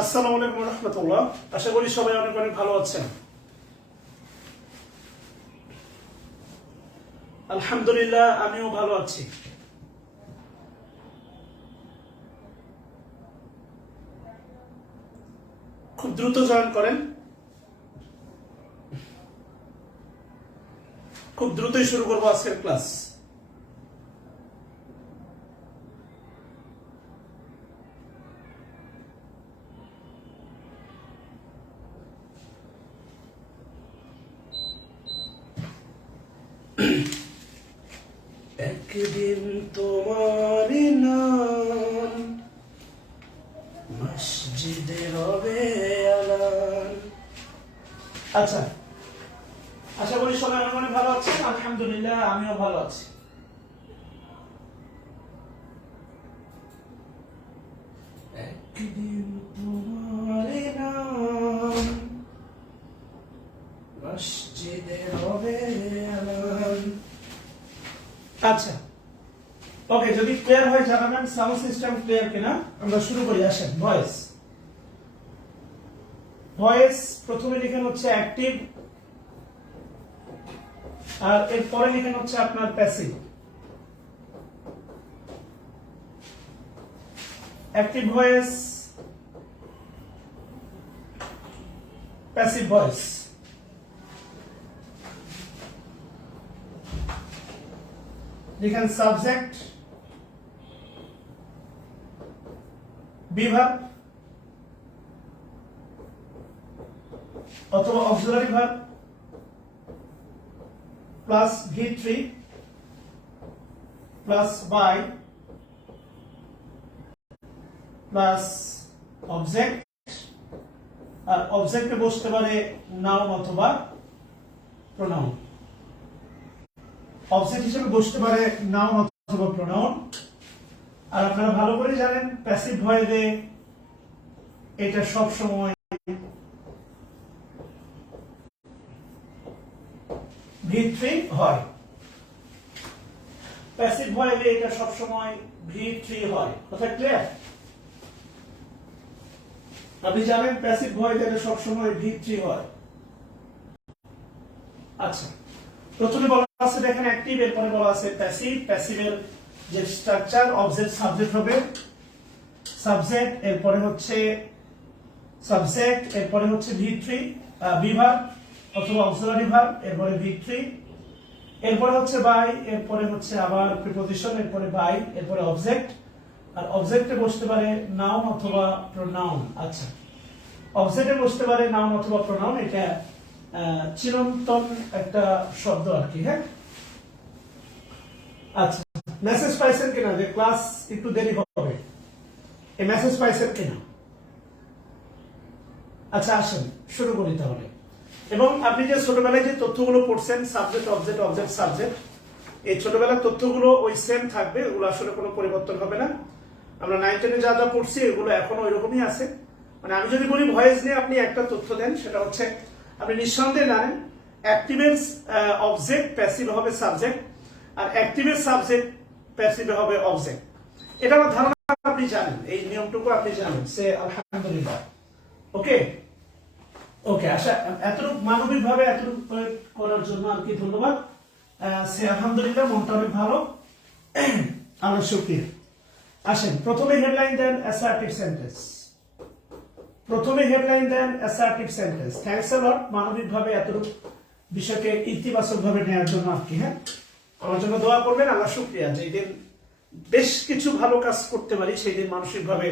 আসসালামু আলাইকুম রাহমাতুল্লাহ। আশা করি সবাই অনেক অনেক ভালো আছেন। আলহামদুলিল্লাহ, আমিও ভালো আছি। খুব দ্রুত জয়েন করেন, খুব দ্রুতই শুরু করবো আজকের ক্লাস। একদিন তোমার নাম মসজিদে হবে আলান। আচ্ছা, আশা করি সবাই অনেক ভালো আছেন। আলহামদুলিল্লাহ, আমিও ভালো আছি। একদিন তোমার নাম মসজিদে হবে আলান। আচ্ছা, ওকে, যদি ক্লিয়ার হয় জানাবেন। সাউন্ড সিস্টেম ক্লিয়ার কিনা। আমরা শুরু করি, আসেন। ভয়েস ভয়েস প্রথমে লিখেন হচ্ছে অ্যাক্টিভ, আর এরপরে লিখেন হচ্ছে আপনার passive. Active voice, passive voice. লিখেন সাবজেক্ট, বিভাগ অথবা auxiliary verb plus V3 plus by plus object, আর অবজেক্টে বসতে পারে নাউন অথবা প্রোনাউন। অবজেক্ট হিসেবে বসতে পারে নাউন অথবা প্রোনাউন। আর আপনারা ভালো করে জানেন প্যাসিভ ভয়েসে এটা সব সময় V3 হয়। প্যাসিভ ভয়েসে এটা সব সময় V3 হয়। কথা ক্লিয়ার? আপনি জানেন প্যাসিভ ভয়েসে এটা সব সময় V3 হয়। আচ্ছা, প্রথমে বলা আছে দেখেন অ্যাক্টিভ, এরপরে বলা আছে প্যাসিভ। প্যাসিভের যে স্ট্রাকচার, অবজেক্ট সাবজেক্ট হবে, সাবজেক্ট এরপরে হচ্ছে সাবজেক্ট, এরপরে হচ্ছে V3 বিভাগ অথবা অক্সিলারি ভার্ব, এরপরে V3, এরপরে হচ্ছে বাই, এরপরে হচ্ছে আবার প্রিপজিশন, এরপরে বাই, এরপরে অবজেক্ট। আর অবজেক্টে বসতে পারে নাউন অথবা প্রোনাউন। আচ্ছা, অবজেক্টে বসতে পারে নাউন অথবা প্রোনাউন, এটা চিরন্তন একটা শব্দ আর কি। হ্যাঁ, আচ্ছা, মেসেজ পাইছেন কিনা যে ক্লাস একটু দেরি হবে? এই মেসেজ পাইছেন কিনা? আচ্ছা, আসেন শুরু করি তাহলে। এবং আপনি যে ছোটবেলায় যে তথ্যগুলো পড়ছেন, সাবজেক্ট অবজেক্ট অবজেক্ট সাবজেক্ট, এই ছোটবেলার তথ্যগুলো ওই সেম থাকবে, এগুলো আসলে কোনো পরিবর্তন হবে না। আমরা 9, 10 যা যা পড়ছি এগুলো এখনো ওই রকমই আছে। মানে আমি যদি বলি ভয়েস নিয়ে আপনি একটা তথ্য দেন, সেটা হচ্ছে আপনি নিঃসন্দেহে জানেন অ্যাক্টিভের অবজেক্ট প্যাসিভ হবে সাবজেক্ট, আর অ্যাক্টিভের সাবজেক্ট প্যাসিভ হবে অবজেক্ট। এটা আমার ধারণা আপনি জানেন, এই নিয়মটুকু আপনি জানেন। সে আলহামদুলিল্লাহ। ওকে ওকে, আচ্ছা এতটুকু মানবিক ভাবে এতটুকু করার জন্য আর কি ধন্যবাদ। সে আলহামদুলিল্লাহ, মনটা অনেক ভালো, আমার শুকরিয়া। আসেন প্রথমে হেডলাইন দেন অ্যাসার্টিভ সেন্টেন্স। প্রথমে হেডলাইন দেন assertive sentence. Thanks a lot মানবিক ভাবে এতটুকু বিষয়কে ইতিবাচক ভাবে নেওয়ার জন্য আপনি। হ্যাঁ, আমার জন্য দোয়া করবেন। আল্লাহ শুকরিয়া যে দিন বেশ কিছু ভালো কাজ করতে পারি, সেই দিন মানসিক ভাবে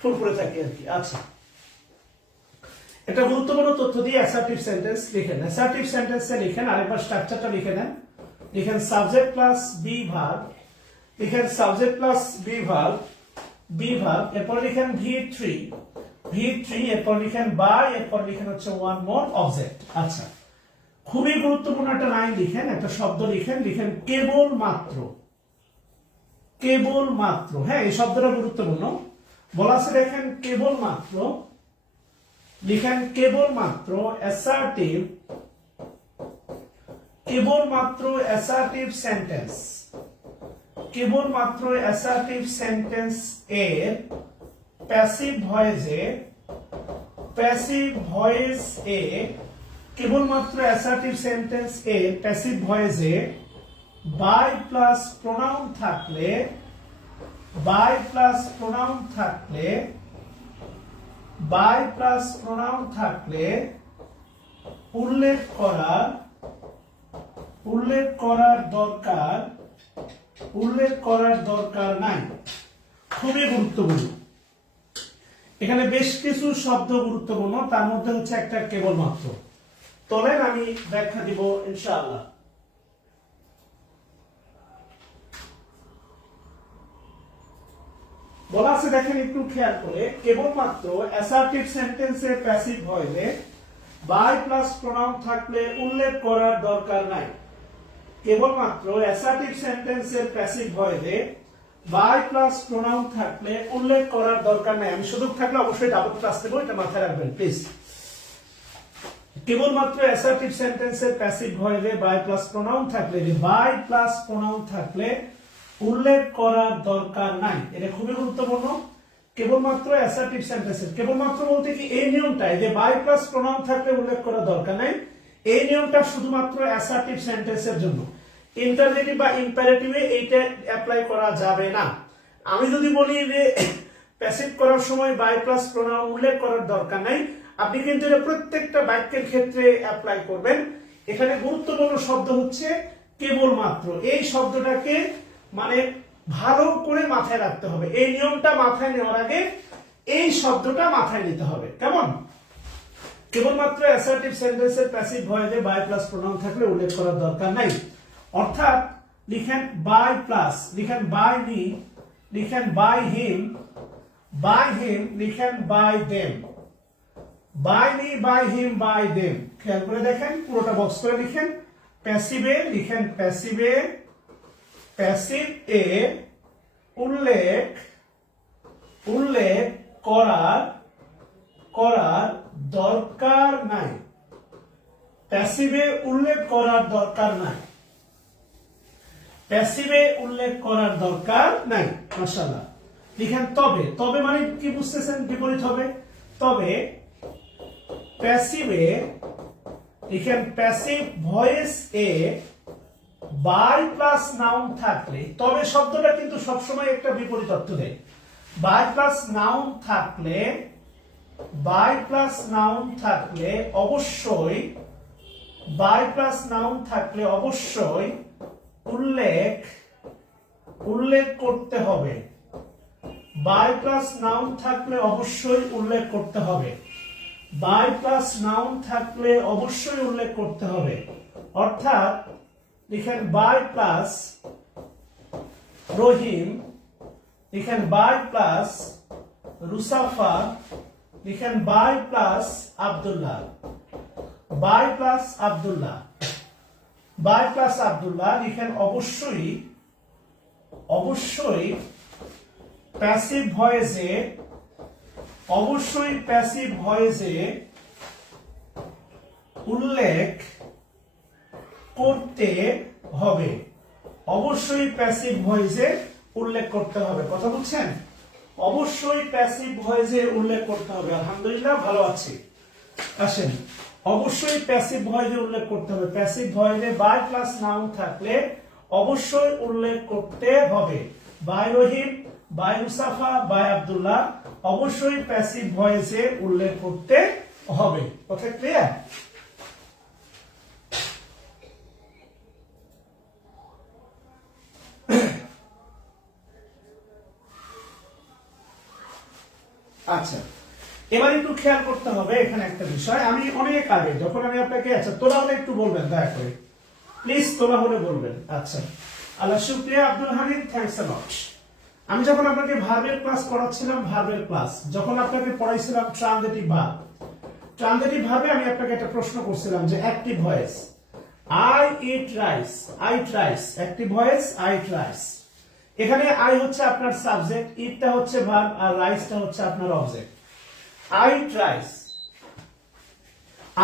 ফুরফুরে থাকি আর কি। আচ্ছা, একটা গুরুত্বপূর্ণ তথ্য দিয়ে অ্যাসার্টিভ সেন্টেন্স লিখেন। অ্যাসার্টিভ সেন্টেন্সে লিখেন, আরেকবার স্ট্রাকচারটা লিখে নেন। লিখেন সাবজেক্ট প্লাস বি ভার্ব, লিখেন subject plus be verb, be verb, এরপর লিখেন V3, V3, এরপর লিখেন বাই, এরপর লিখেন হচ্ছে ওয়ান মোর অবজেক্ট। আচ্ছা, খুবই গুরুত্বপূর্ণ একটা লাইন লিখেন, একটা শব্দ লিখেন, লিখেন কেবল মাত্র। কেবল মাত্র, হ্যাঁ এই শব্দটা গুরুত্বপূর্ণ। বলা আছে দেখেন কেবল মাত্র, লিখেন কেবলমাত্র অ্যাসার্টিভ, কেবলমাত্র অ্যাসার্টিভ সেন্টেন্স, কেবলমাত্র অ্যাসার্টিভ সেন্টেন্স এর প্যাসিভ ভয়েসে, প্যাসিভ ভয়েস এ, কেবলমাত্র অ্যাসার্টিভ সেন্টেন্স এর প্যাসিভ ভয়েসে বাই প্লাস প্রোনাউন থাকলে, বাই প্লাস প্রোনাউন থাকলে, বাই প্লাস প্রোনাউন থাকলে উল্লেখ করার, উল্লেখ করার দরকার, উল্লেখ করার দরকার নাই। খুবই গুরুত্বপূর্ণ, এখানে বেশ কিছু শব্দ গুরুত্বপূর্ণ, তার মধ্যে হচ্ছে একটা কেবলমাত্র। চলেন আমি ব্যাখ্যা দিব ইনশাআল্লাহ। বলা আছে দেখেন একটু খেয়াল করে, কেবলমাত্র অ্যাসার্টিভ সেন্টেন্সের প্যাসিভ ভয়েসে বাই প্লাস প্রোনাউন থাকলে উল্লেখ করার দরকার নাই। কেবলমাত্র অ্যাসার্টিভ সেন্টেন্সের প্যাসিভ ভয়েসে বাই প্লাস প্রোনাউন থাকলে উল্লেখ করার দরকার নাই। আমি সুযোগ থাকলে অবশ্যই ডাবল ক্লাস দেবো, এটা মাথায় রাখবেন প্লিজ। কেবলমাত্র অ্যাসার্টিভ সেন্টেন্সের প্যাসিভ ভয়েসে বাই প্লাস প্রোনাউন থাকলে, বাই প্লাস প্রোনাউন থাকলে উল্লেখ করার দরকার নাই। এটা খুবই গুরুত্বপূর্ণ। কেবলমাত্র অ্যাসার্টিভ সেন্টেন্সের, কেবলমাত্র বলতে কি এই নিয়মটাই যে বাই প্লাস প্রোনাউন থাকলে উল্লেখ করার দরকার নাই, এই নিয়মটা শুধুমাত্র অ্যাসার্টিভ সেন্টেন্সের জন্য। ইন্টারজেটিভ বা ইম্পারেটিভে এইটা অ্যাপ্লাই করা যাবে না। আমি যদি বলি যে প্যাসিভ করার সময় বাই প্লাস প্রোনাউন উল্লেখ করার দরকার নাই, আপনি কিন্তু এটা প্রত্যেকটা বাক্যের ক্ষেত্রে অ্যাপ্লাই করবেন। এখানে গুরুত্বপূর্ণ শব্দ হচ্ছে কেবলমাত্র। এই শব্দটাকে মানে ভালো করে মাথায় রাখতে হবে। এই নিয়মটা মাথায় নেওয়ার আগে এই শব্দটা মাথায় নিতে হবে। কেমন? কেবলমাত্র অ্যাসার্টিভ সেন্টেন্সের প্যাসিভ ভয়েসে বাই প্লাস প্রোনাউন থাকলে উল্লেখ করার দরকার নাই। অর্থাৎ লিখেন বাই প্লাস, লিখেন বাই মি, লিখেন বাই হিম, বাই হিম, লিখেন by them, by me, by him, by them. খেয়াল করে দেখেন, পুরোটা বক্স করে লিখেন। প্যাসিভে লিখেন প্যাসিভে, প্যাসিভ এ উল্লেখ, উল্লেখ করার, করার দরকার নাই। প্যাসিভে উল্লেখ করার দরকার নাই, প্যাসিভে উল্লেখ করার দরকার নাই। মাশাআল্লাহ। লিখেন তবে, তবে মানে কি বুঝতেছেন? বিপরীত হবে। তবে প্যাসিভে লিখেন প্যাসিভ ভয়েস এ বাই প্লাস নাউন থাকলে, তবে শব্দটা কিন্তু সবসময় একটা বিপরীত অর্থ দেয়। বাই প্লাস নাউন থাকলে, বাই প্লাস নাউন থাকলে অবশ্যই, বাই প্লাস নাউন থাকলে অবশ্যই উল্লেখ, উল্লেখ করতে হবে। বাই প্লাস নাউন থাকলে অবশ্যই উল্লেখ করতে হবে। বাই প্লাস নাউন থাকলে অবশ্যই উল্লেখ করতে হবে। অর্থাৎ লিখেন বাই প্লাস রহিম, লিখেন বাই প্লাস রুসাফা, লিখেন by plus Abdullah, by plus Abdullah, by plus Abdullah. লিখেন অবশ্যই, অবশ্যই প্যাসিভ ভয়েসে, অবশ্যই প্যাসিভ ভয়েসে উল্লেখ করতে হবে, অবশ্যই প্যাসিভ ভয়েসে উল্লেখ করতে হবে। কথা বলছেন? অবশ্যই প্যাসিভ ভয়েসে উল্লেখ করতে হবে। আলহামদুলিল্লাহ, ভালো আছি। আসেন, অবশ্যই প্যাসিভ ভয়েসে উল্লেখ করতে হবে। প্যাসিভ ভয়েসে বাই প্লাস নাউন থাকলে অবশ্যই উল্লেখ করতে হবে। বাই রহিম, বাই মুসাফা, বাই আব্দুল্লাহ, অবশ্যই প্যাসিভ ভয়েসে উল্লেখ করতে হবে। কথা ক্লিয়ার? আচ্ছা, এবার একটু খেয়াল করতে হবে এখানে একটা বিষয়। আমি অনেক আগে যখন আমি আপনাকে, আচ্ছা তোলা হলে একটু বলবেন দয়া করে, প্লিজ তোলা হলে বলবেন। আচ্ছা, আল্লাহ শুকরিয়া আব্দুল হামিদ, থ্যাঙ্কস আ লট। আমি যখন আপনাকে ভার্বের ক্লাস করাচ্ছিলাম, ভার্বের ক্লাস যখন আপনাকে পড়াইছিলাম ট্রানজিটিভ ভার্ব, ট্রানজিটিভ ভার্বে আমি আপনাকে একটা প্রশ্ন করছিলাম যে active voice I eat rice, I eat rice, active voice I eat rice. এখানে আই হচ্ছে আপনার সাবজেক্ট, ইটটা হচ্ছে ভার্ব, আর রাইসটা হচ্ছে আপনার অবজেক্ট। আই ইট রাইস,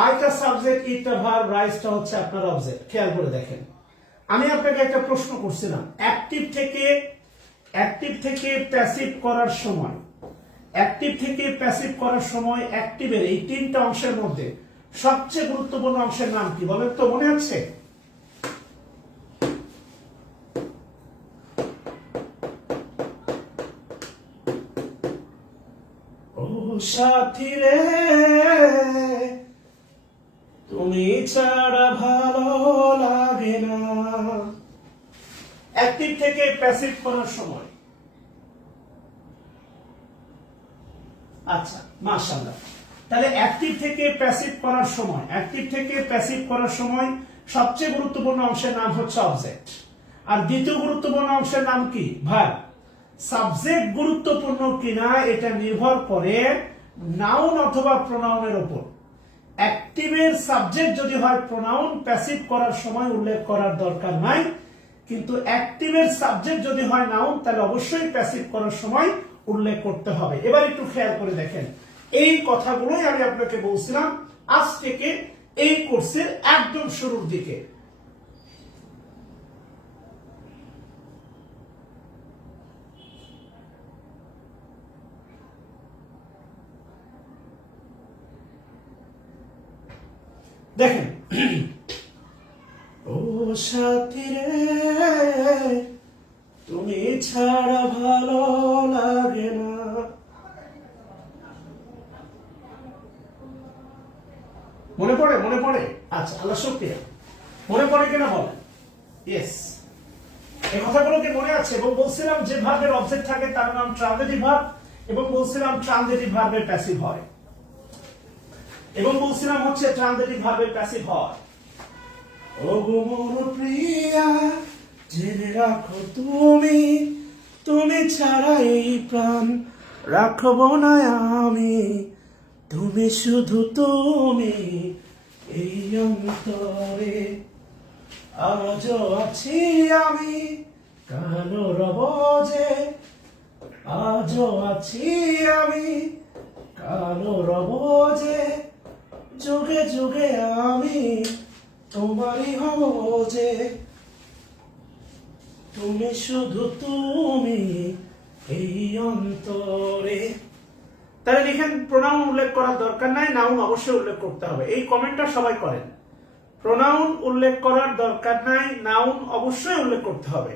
আইটা সাবজেক্ট, ইটটা ভার্ব, রাইসটা হচ্ছে আপনার অবজেক্ট। খেয়াল করে দেখেন, আমি আপনাকে একটা প্রশ্ন করছিলাম অ্যাক্টিভ থেকে প্যাসিভ করার সময়, অ্যাক্টিভ থেকে প্যাসিভ করার সময় অ্যাক্টিভের এই তিনটা অংশের মধ্যে সবচেয়ে গুরুত্বপূর্ণ অংশের নাম কি বলেন তো? মনে আছে? ও সাথী রে, তুমি ছাড়া ভালো লাগে না। অ্যাক্টিভ থেকে প্যাসিভ করার সময়। আচ্ছা, মাশাআল্লাহ। তাহলে অ্যাক্টিভ থেকে প্যাসিভ করার সময়, অ্যাক্টিভ থেকে প্যাসিভ করার সময় সবচেয়ে গুরুত্বপূর্ণ অংশের নাম হচ্ছে অবজেক্ট, আর দ্বিতীয় গুরুত্বপূর্ণ অংশের নাম কি? ভার্ব। সাবজেক্ট গুরুত্বপূর্ণ কিনা এটা নির্ভর করে নাউন অথবা প্রোনাউনের উপর। অ্যাক্টিভের সাবজেক্ট যদি হয় প্রোনাউন, প্যাসিভ করার সময় উল্লেখ করার দরকার নাই। কিন্তু অ্যাক্টিভের সাবজেক্ট যদি হয় নাউন, তাহলে অবশ্যই প্যাসিভ করার সময় উল্লেখ করতে হবে। এবার একটু খেয়াল করে দেখেন, এই কথাগুলোই আমি আপনাকে বলছিলাম আজ থেকে এই কোর্সের একদম শুরুর দিকে। দেখেন, ও সাথী রে, তুমি ছাড়া ভালো লাগে না। মনে পড়ে? মনে পড়ে? আচ্ছা, আল্লাহ শুকরিয়া। মনে পড়ে কিনা বলেন? ইয়েস, এই কথাগুলো কি মনে আছে? এবং বলছিলাম যে ভার্বের অবজেক্ট থাকে তার নাম ট্রানজিটিভ ভার্ব, এবং বলছিলাম ট্রানজিটিভ ভার্বের প্যাসিভ হয়, এবং বলছিলাম হচ্ছে ট্রানজিটিভ ভার্বের প্যাসিভ হয়। ও গো মোর প্রিয়া, জেনে রাখো তুমি, তুমি ছাড়া এই প্রাণ রাখবো না আমি, তুমি শুধু তুমি এই অন্তরে, আজও আছি আমি, কালো রব যে, আজও আছি আমি, কালো রব যে, যুগে যুগে আমি তোমারই হব যে, তুমি শুধু তুমি এই অন্তরে। তাহলে লিখেন, প্রোনাউন উল্লেখ করার দরকার নাই, নাউন অবশ্যই উল্লেখ করতে হবে। এই কমেন্টটা সবাই করেন, প্রোনাউন উল্লেখ করার দরকার নাই, নাউন অবশ্যই উল্লেখ করতে হবে।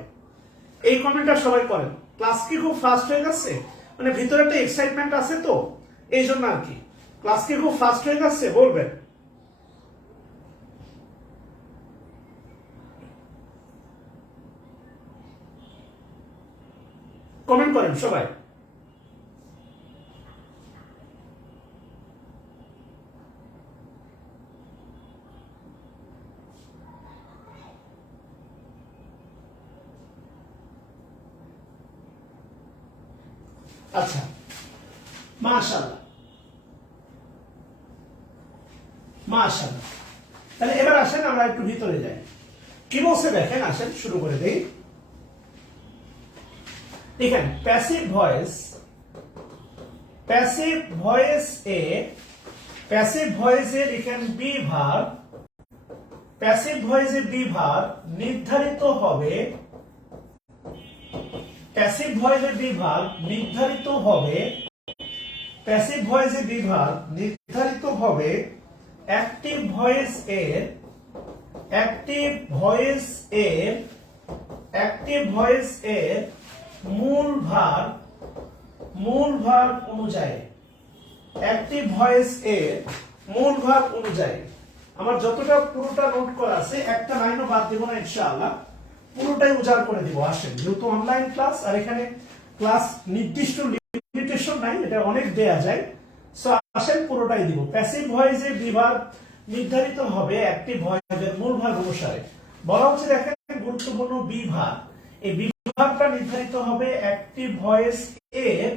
এই কমেন্টটা সবাই করেন। ক্লাস কি খুব ফাস্ট হয়ে গেছে? মানে ভিতরে একটা এক্সাইটমেন্ট আছে তো, এই জন্য আর কি। ক্লাস কি খুব ফাস্ট হয়ে গেছে বলবেন? কমেন্ট করেন সবাই। আচ্ছা, মাশাআল্লাহ মাশাআল্লাহ। তাহলে এবার আসেন আমরা একটু ভিতরে যাই। কি বলছে দেখেন, আসেন শুরু করে দেই। দেখেন, প্যাসিভ ভয়েস এ প্যাসিভ ভয়েসে লিখেন বি ভার্ব, প্যাসিভ ভয়েসে বি ভার্ব নির্ধারিত হবে, প্যাসিভ ভয়েসে বি ভার্ব নির্ধারিত হবে, প্যাসিভ ভয়েসে বি ভার্ব নির্ধারিত হবে অ্যাক্টিভ ভয়েস এর, অ্যাক্টিভ ভয়েস এর, অ্যাক্টিভ ভয়েস এর মূল ভার্ব, মূল ভার্ব অনুযায়ী, অ্যাক্টিভ ভয়েস এর মূল ভার্ব অনুযায়ী। আমার যতটা পুরোটা নোট করা আছে একটা লাইনও বাদ দেব না ইনশাআল্লাহ, পুরোটাই উজাড় করে দিব। আসেন, যেহেতু অনলাইন ক্লাস আর এখানে ক্লাস নির্দিষ্ট লিমিটেশন নাই, এটা অনেক দেয়া যায়, সো আসেন পুরোটাই দিব। প্যাসিভ ভয়েসে বি ভার্ব নির্ধারিত হবে অ্যাক্টিভ ভয়েসের মূল ভার্ব অনুসারে। বলা হচ্ছে দেখেন গুরুত্বপূর্ণ বি ভার্ব, এই বি ভার্বটা নির্ধারিত হবে অ্যাক্টিভ ভয়েস এর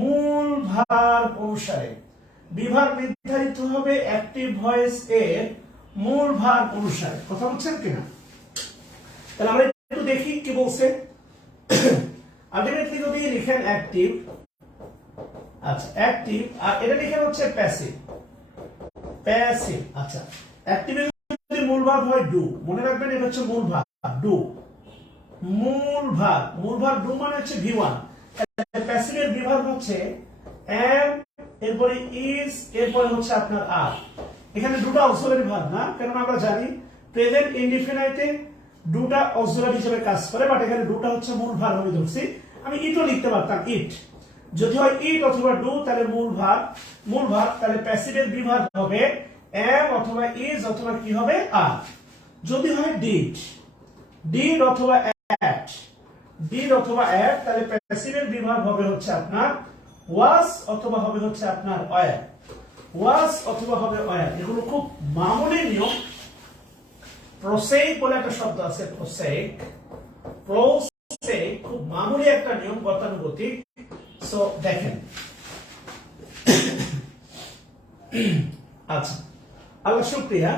মূল ভার্ব অনুসারে। বি ভার্ব নির্ধারিত হবে অ্যাক্টিভ ভয়েস এর মূল ভার্ব অনুসারে। কথা বলছেন কিনা? তাহলে আমরা একটু দেখি কি বলছে। আলটিমেটলি যদি লিখেন অ্যাক্টিভ, আচ্ছা অ্যাক্টিভ, আর এটা লিখেন হচ্ছে প্যাসিভ, প্যাসিভ। আচ্ছা অ্যাক্টিভের যদি মূল ভার্ব হয় ডু, মনে রাখবেন এটা হচ্ছে মূল ভার্ব ডু, মূল ভার্ব, মূল ভার্ব ডু মানে হচ্ছে ভি1। প্যাসিভের বি ভার্ব হচ্ছে এম, এরপরে ইজ, এরপরে হচ্ছে আপনার আর। এখানে দুটো অক্সিলারি ভার্ব না, কারণ আমরা জানি প্রেজেন্ট ইনডিফিনাইটে দুটা অক্সিলারি হিসেবে কাজ করে, বাট এখানে দুটা হচ্ছে মূল ভার্ব আমি ধরছি। আমি ইটও লিখতে পারতাম, ইট যদি হয় ইট অথবা ডু তাহলে মূল ভার্ব, মূল ভার্ব, তাহলে প্যাসিভের বি ভার্ব হবে এম অথবা ইজ অথবা কি হবে আর। যদি হয় ডিড, ডিড অথবা অ্যাট, ডিড অথবা অ্যাট, তাহলে প্যাসিভের বি ভার্ব হবে হচ্ছে আপনার ওয়াজ অথবা হবে হচ্ছে আপনার ওয়্যার, ওয়াজ অথবা হবে ওয়্যার। এগুলো খুব মামুলি নিয়ম। প্রসেক বলে একটা শব্দ আছে, প্রসেক, প্রসেক খুব মামুলি একটা নিয়ম, গতানুগতিক। সো দেখেন, আচ্ছা আল্লাহ শুকরিয়া।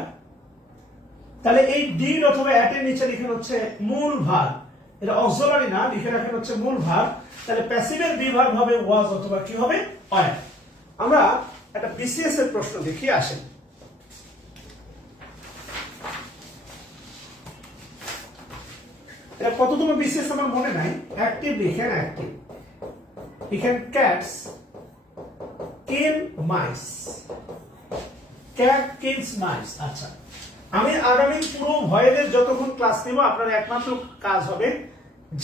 তাহলে এই ডিড অথবা অ্যাট এর নিচে লিখেন হচ্ছে মূল ভার্ব, এটা অক্সিলারি না, লিখে রাখেন হচ্ছে মূল ভার্ব। তাহলে প্যাসিভের বি ভার্ব হবে ওয়াজ অথবা কি হবে ওয়্যার। আমরা একটা বিসিএস এর প্রশ্ন দেখি, আসেন। এটা কততম বিসিএস আমার মনে নাই। অ্যাক্টিভ লিখেন, অ্যাক্টিভ লিখেন ক্যাটস কিল মাইস, ক্যাট কিলস মাইস। আচ্ছা আমি আগামী পুরো ভয়েলের যতক্ষণ ক্লাস নেব আপনার একমাত্র কাজ হবে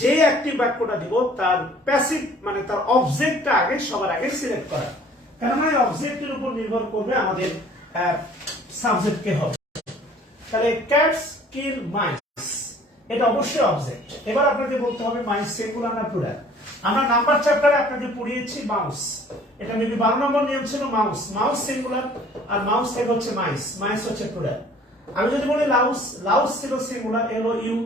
যে অ্যাক্টিভ বাক্যটা দিব তার প্যাসিভ মানে তার অবজেক্টটা আগে সবার আগে সিলেক্ট করা, কেননা এই অবজেক্টের উপর নির্ভর করবে আমাদের সাবজেক্ট কে হবে। তাহলে ক্যাটস কিল মাইস, এটা অবশ্যই অবজেক্ট। এবার আপনাকে বলতে হবে মাইস সিঙ্গুলার না প্লুরাল। আমরা নাম্বার চ্যাপ্টারে আপনাকে পড়িয়েছি মাউস, এটা মেবি 12 নম্বর নিয়ম ছিল মাউস, মাউস সিঙ্গুলার আর মাউস থেকে হচ্ছে মাইস, মাইস হচ্ছে প্লুরাল। আমি যদি বলি লাউস, লাউস ছিল singular L O U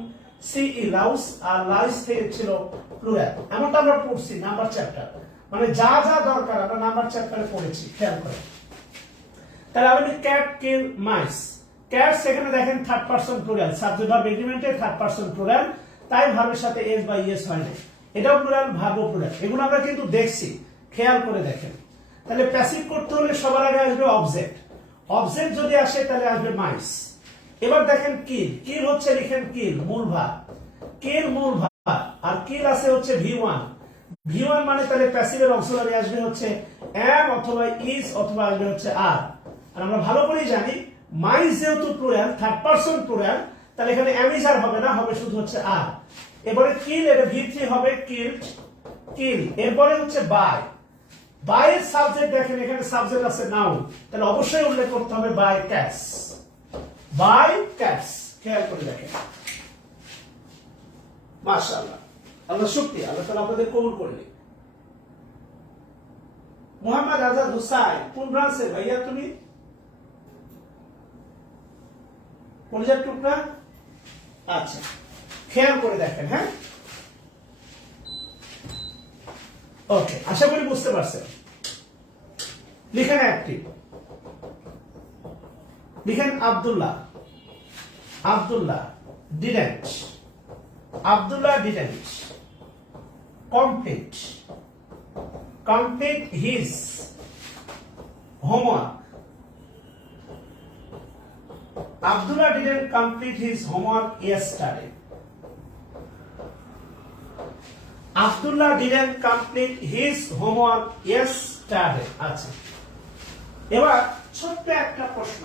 C E louse, আর লাইস থেকে ছিল প্লুরাল। এমনটা আমরা পড়ছি নাম্বার চ্যাপ্টার, মানে যা যা দরকার আমরা নাম্বার চ্যাপ্টারে পড়েছি, খেয়াল করে। তাহলে আমি ক্যাট কিল মাইস, ক্যাট সেখানে দেখেন third person plural, subject verb এগ্রিমেন্টে থার্ড পারসন প্লুরাল, তাই ভার্বের সাথে এস বা ইএস হয় না, এটাও প্লুরাল ভার্বও প্লুরাল। এগুলো আমরা কিন্তু দেখছি, খেয়াল করে দেখেন। তাহলে প্যাসিভ করতে হলে সবার আগে আসবে অবজেক্ট, অবজেক্ট যদি আসে তাহলে আসবে মাইস। এবার দেখেন কিল, কিল হচ্ছে লিখেন কিল মূল ভার্ব, কিল মূল ভার্ব, আর কিল আছে হচ্ছে ভি1, ভি1 মানে তাহলে প্যাসিভের অক্সিলারি আসবে হচ্ছে এম অথবা ইজ অথবা আসবে হচ্ছে আর। আর আমরা ভালো করেই জানি মাইস যেহেতু প্লুরাল, থার্ড পারসন প্লুরাল, তাহলে এখানে এম ইজ আর হবে না, হবে শুধু হচ্ছে আর। এবারে কিল, এটা ভি3 হবে কিলড, কিল। এরপরে হচ্ছে বাই, বাই এর সাবজেক্ট দেখেন এখানে সাবজেক্ট আছে নাউন, তাহলে অবশ্যই উল্লেখ করতে হবে বাই ক্যাটস, বাই ক্যাটস। খেয়াল করে দেখেন, মাশাআল্লাহ, আল্লাহ শুকরিয়া, আল্লাহ তাআলা আপনাদের কবুল করলেন। মোহাম্মদ আজাদ হুসাইন, কোন ব্রাঞ্চে ভাইয়া তুমি? কলিজার টুকরা। আচ্ছা খেয়াল করে দেখেন, হ্যাঁ ওকে, আশা করি বুঝতে পারছেন। লিখেন অ্যাক্টিভ, লিখেন Abdullah, Abdullah didn't, Abdullah didn't complete, complete his homework, Abdullah didn't complete his homework yesterday. Abdullah didn't complete his homework yesterday. আচ্ছা, এবার ছোট্ট একটা প্রশ্ন,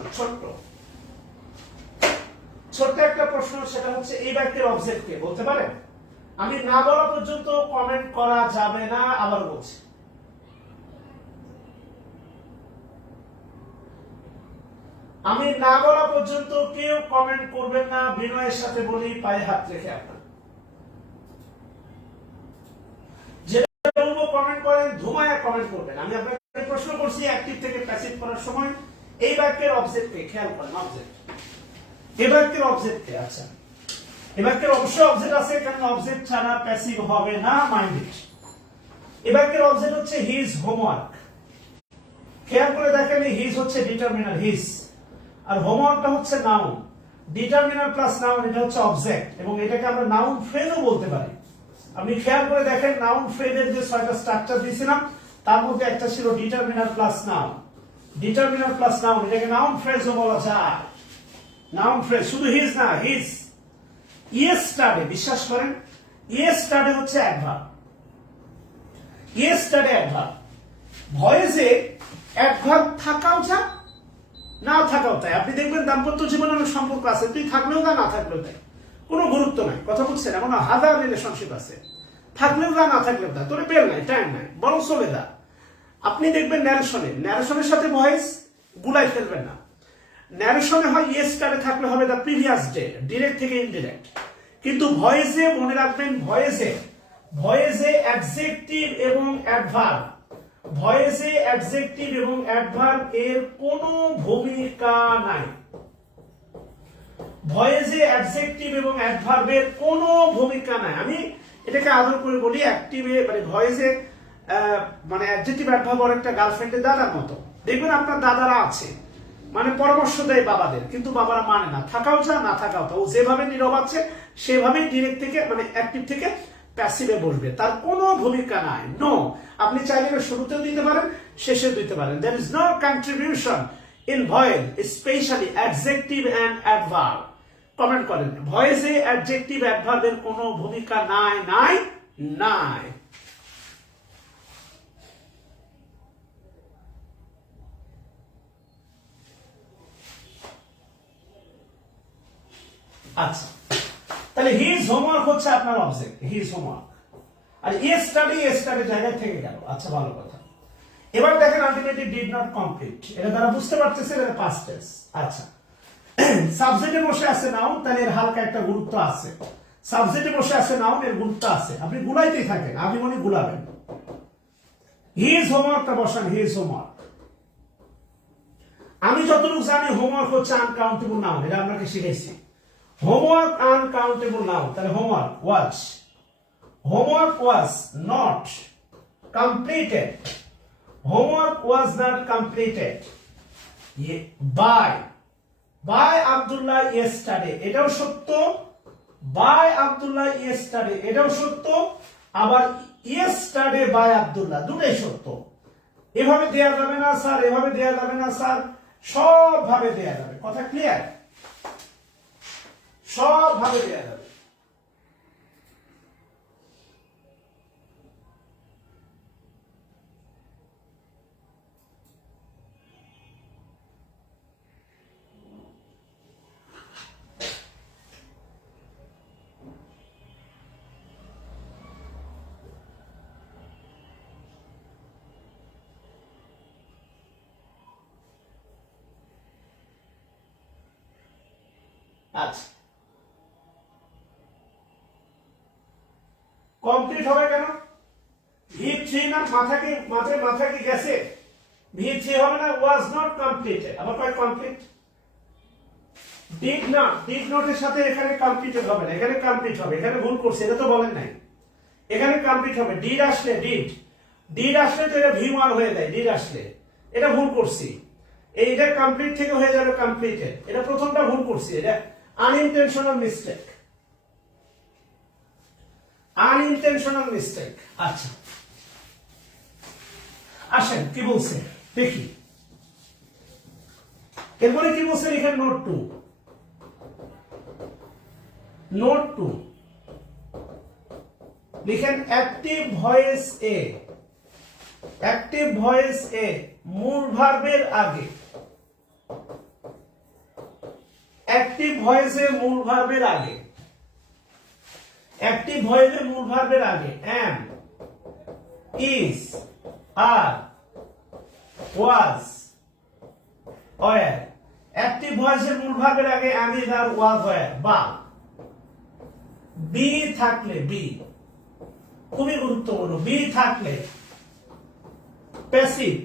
ছোট্ট একটা প্রশ্ন, সেটা হচ্ছে এই বাক্যের অবজেক্ট কে বলতে পারেন? আমি না বলা পর্যন্ত কমেন্ট করা যাবে না, আবার বলছি। আমি না বলা পর্যন্ত কেউ কমেন্ট করবেন না, বিনয়ের সাথে বলি, পায়ে হাত রেখে আপনার যেটা বলবো কমেন্ট করেন, ধুমায়া কমেন্ট করবেন। আমি আপনাকে প্রশ্ন করছি অ্যাক্টিভ থেকে প্যাসিভ করার সময় এই বাক্যের অবজেক্ট কে, খেয়াল করেন অবজেক্ট, এই বাক্যের অবজেক্ট কে। আচ্ছা, এই বাক্যের অবশ্যই অবজেক্ট আছে, কারণ অবজেক্ট ছাড়া প্যাসিভ হবে না, মাইন্ড ইট। এই বাক্যের অবজেক্ট হচ্ছে হিজ হোমওয়ার্ক। খেয়াল করে দেখেন, হিজ হচ্ছে ডিটারমিনার হিজ, আর হোমওয়ার্কটা হচ্ছে নাউন। ডিটারমিনার প্লাস নাউন, এটা হচ্ছে অবজেক্ট, এবং এটাকে আমরা নাউন ফ্রেজও বলতে পারি। আপনি খেয়াল করে দেখেন, নাউন ফ্রেজের যে 6টা স্ট্রাকচার দিয়েছিলাম, তার মধ্যে একটা ছিল determiner plus noun. Determiner plus noun, এটাকে নাউন ফ্রেজও বলা যায়। নাউন ফ্রেজ, শুধু হিজ না, হিজ। ইয়েস্টারডে, বিশ্বাস করেন, ইয়েস্টারডে হচ্ছে অ্যাডভার্ব। Yesterday adverb. ভয়েসে অ্যাডভার্ব থাকাও যা, না থাকাও তাই। আপনি দেখবেন দাম্পত্য জীবনে অনেক সম্পর্ক আছে, তুই থাকলেও তা, না থাকলেও তাই, কোনো গুরুত্ব নাই। কথা বুঝছেন? এমন হাজার রিলেশনশিপ আছে, থাকলেও তা, না থাকলেও তা, তোর বেল নাই, টাইম নাই, বরং চলে যা। আপনি দেখবেন ন্যারেশনের সাথে ভয়েস গুলাই ফেলবেন না। ন্যারেশনে হয় ইয়েস্টারডে থাকলে হবে দ্য প্রিভিয়াস ডে, ডিরেক্ট থেকে ইনডিরেক্ট। কিন্তু ভয়েসে মনে রাখবেন, ভয়েসে অ্যাডজেক্টিভ এবং অ্যাডভার্ব, ভয়েসে অ্যাডজেক্টিভ এবং অ্যাডভার্ব এর কোনো ভূমিকা নাই। ভয়েসে অ্যাডজেক্টিভ এবং অ্যাডভার্বের কোনো ভূমিকা নাই। আমি এটাকে আদর করে বলি, অ্যাক্টিভে মানে ভয়েসে মানে অ্যাডজেক্টিভ অ্যাডভার্ব অনেকটা গার্লফ্রেন্ডের দাদার মতো। দেখবেন আপনার দাদারা আছে, মানে পরামর্শ দেয় বাবাদের, কিন্তু বাবারা মানে না, থাকাও যা, না থাকাও তা। ও যেভাবে নীরব আছে সেভাবেই ডিরেক্ট থেকে মানে অ্যাক্টিভ থেকে প্যাসিভে বসবে, তার কোনো ভূমিকা নাই। নো, আপনি চাইলে শুরুতেও দিতে পারেন, শেষেও দিতে পারেন। There is no contribution in voice, specially adjective and adverb. Comment করেন, ভয়েসে অ্যাডজেক্টিভ অ্যাডভার্বের কোনো ভূমিকা নাই, নাই, নাই। আচ্ছা, তাহলে হিজ হোমওয়ার্ক হচ্ছে আপনার অবজেক্ট, হিজ হোমওয়ার্ক। আর ইয়েস্টারডে জায়গা থেকে গেল। আচ্ছা, ভালো কথা। এবার দেখেন আলটিমেটলি ডিড নট কমপ্লিট, এটা দ্বারা বুঝতে পারতেছেন এটা পাস্ট টেন্স। আচ্ছা, সাবজেক্টে বসে আছে নাউন, তাহলে এর হালকা একটা গুরুত্ব আছে। সাবজেক্টে বসে আছে নাউন, এর গুরুত্ব আছে। আপনি গুলাইতেই থাকেন, আপনি মনে গুলাবেন। হিজ হোমওয়ার্কটা বসান, হিজ হোমওয়ার্ক। আমি যতটুকু জানি হোমওয়ার্ক হচ্ছে আনকাউন্টেবল নাউন, এটা আপনাকে শিখেছি। হোমওয়ার্ক আনকাউন্টেবল নাউন, তাহলে homework was not completed. Homework was not completed by Abdullah yesterday, এটাও সত্য। বাই আব্দুল্লাহ ইয়েস্টারডে, এটাও সত্য। আবার ইয়েস্টারডে বাই আব্দুল্লাহ, দুটোই সত্য। এভাবে দেয়া যাবে না স্যার, এভাবে দেয়া যাবে না স্যার, সব ভাবে দেয়া যাবে। কথা ক্লিয়ার? সব ভাবে দেয়া যাবে। আচ্ছা, কমপ্লিট হবে কেন? V3 না, মাথা কি গেছে? V3 হবে না, ওয়াজ নট কমপ্লিটেড। আবার কয় কমপ্লিট? ডিড নট এর সাথে এখানে কমপ্লিটেড হবে না, এখানে কমপ্লিট হবে। এখানে ভুল করছে, এটা তো বলেন নাই। এখানে কমপ্লিট হবে। ডিড আসলে তো এটা V1 হয়ে যায়। ডিড আসলে এটা ভুল করছি, এইটা কমপ্লিট থেকে হয়ে যাবে কমপ্লিটেড। এটা প্রথমটা ভুল করছি, এটা আনইনটেনশনাল মিস্টেক, আনইনটেনশনাল মিস্টেক। আচ্ছা, আসেন কি বলছে দেখি। এরপরে কি বলছে? এখানে নোট টু, নোট টু লিখেন অ্যাক্টিভ ভয়েস এ, অ্যাক্টিভ ভয়েস এ মূল ভার্বের আগে, অ্যাক্টিভ ভয়েসে মূল ভার্বের আগে, অ্যাক্টিভ ভয়েসে মূল ভার্বের আগে am, is, are, was, were। Active ভয়েসের মূল ভার্বের আগে am, is, are, was, were বা বি থাকলে, বি খুবই গুরুত্বপূর্ণ, বি থাকলে প্যাসিভ,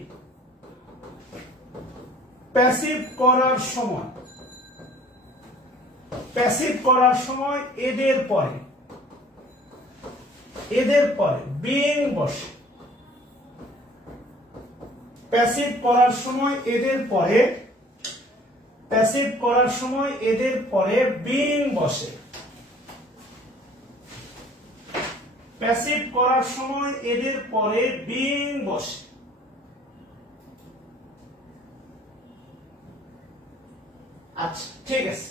প্যাসিভ করার সময়, প্যাসিভ করার সময় এদের পরে, এদের পরে বিং বসে, প্যাসিভ করার সময় এদের পরে, প্যাসিভ করার সময় এদের পরে বিং বসে, প্যাসিভ করার সময় এদের পরে বিং বসে। আচ্ছা ঠিক আছে,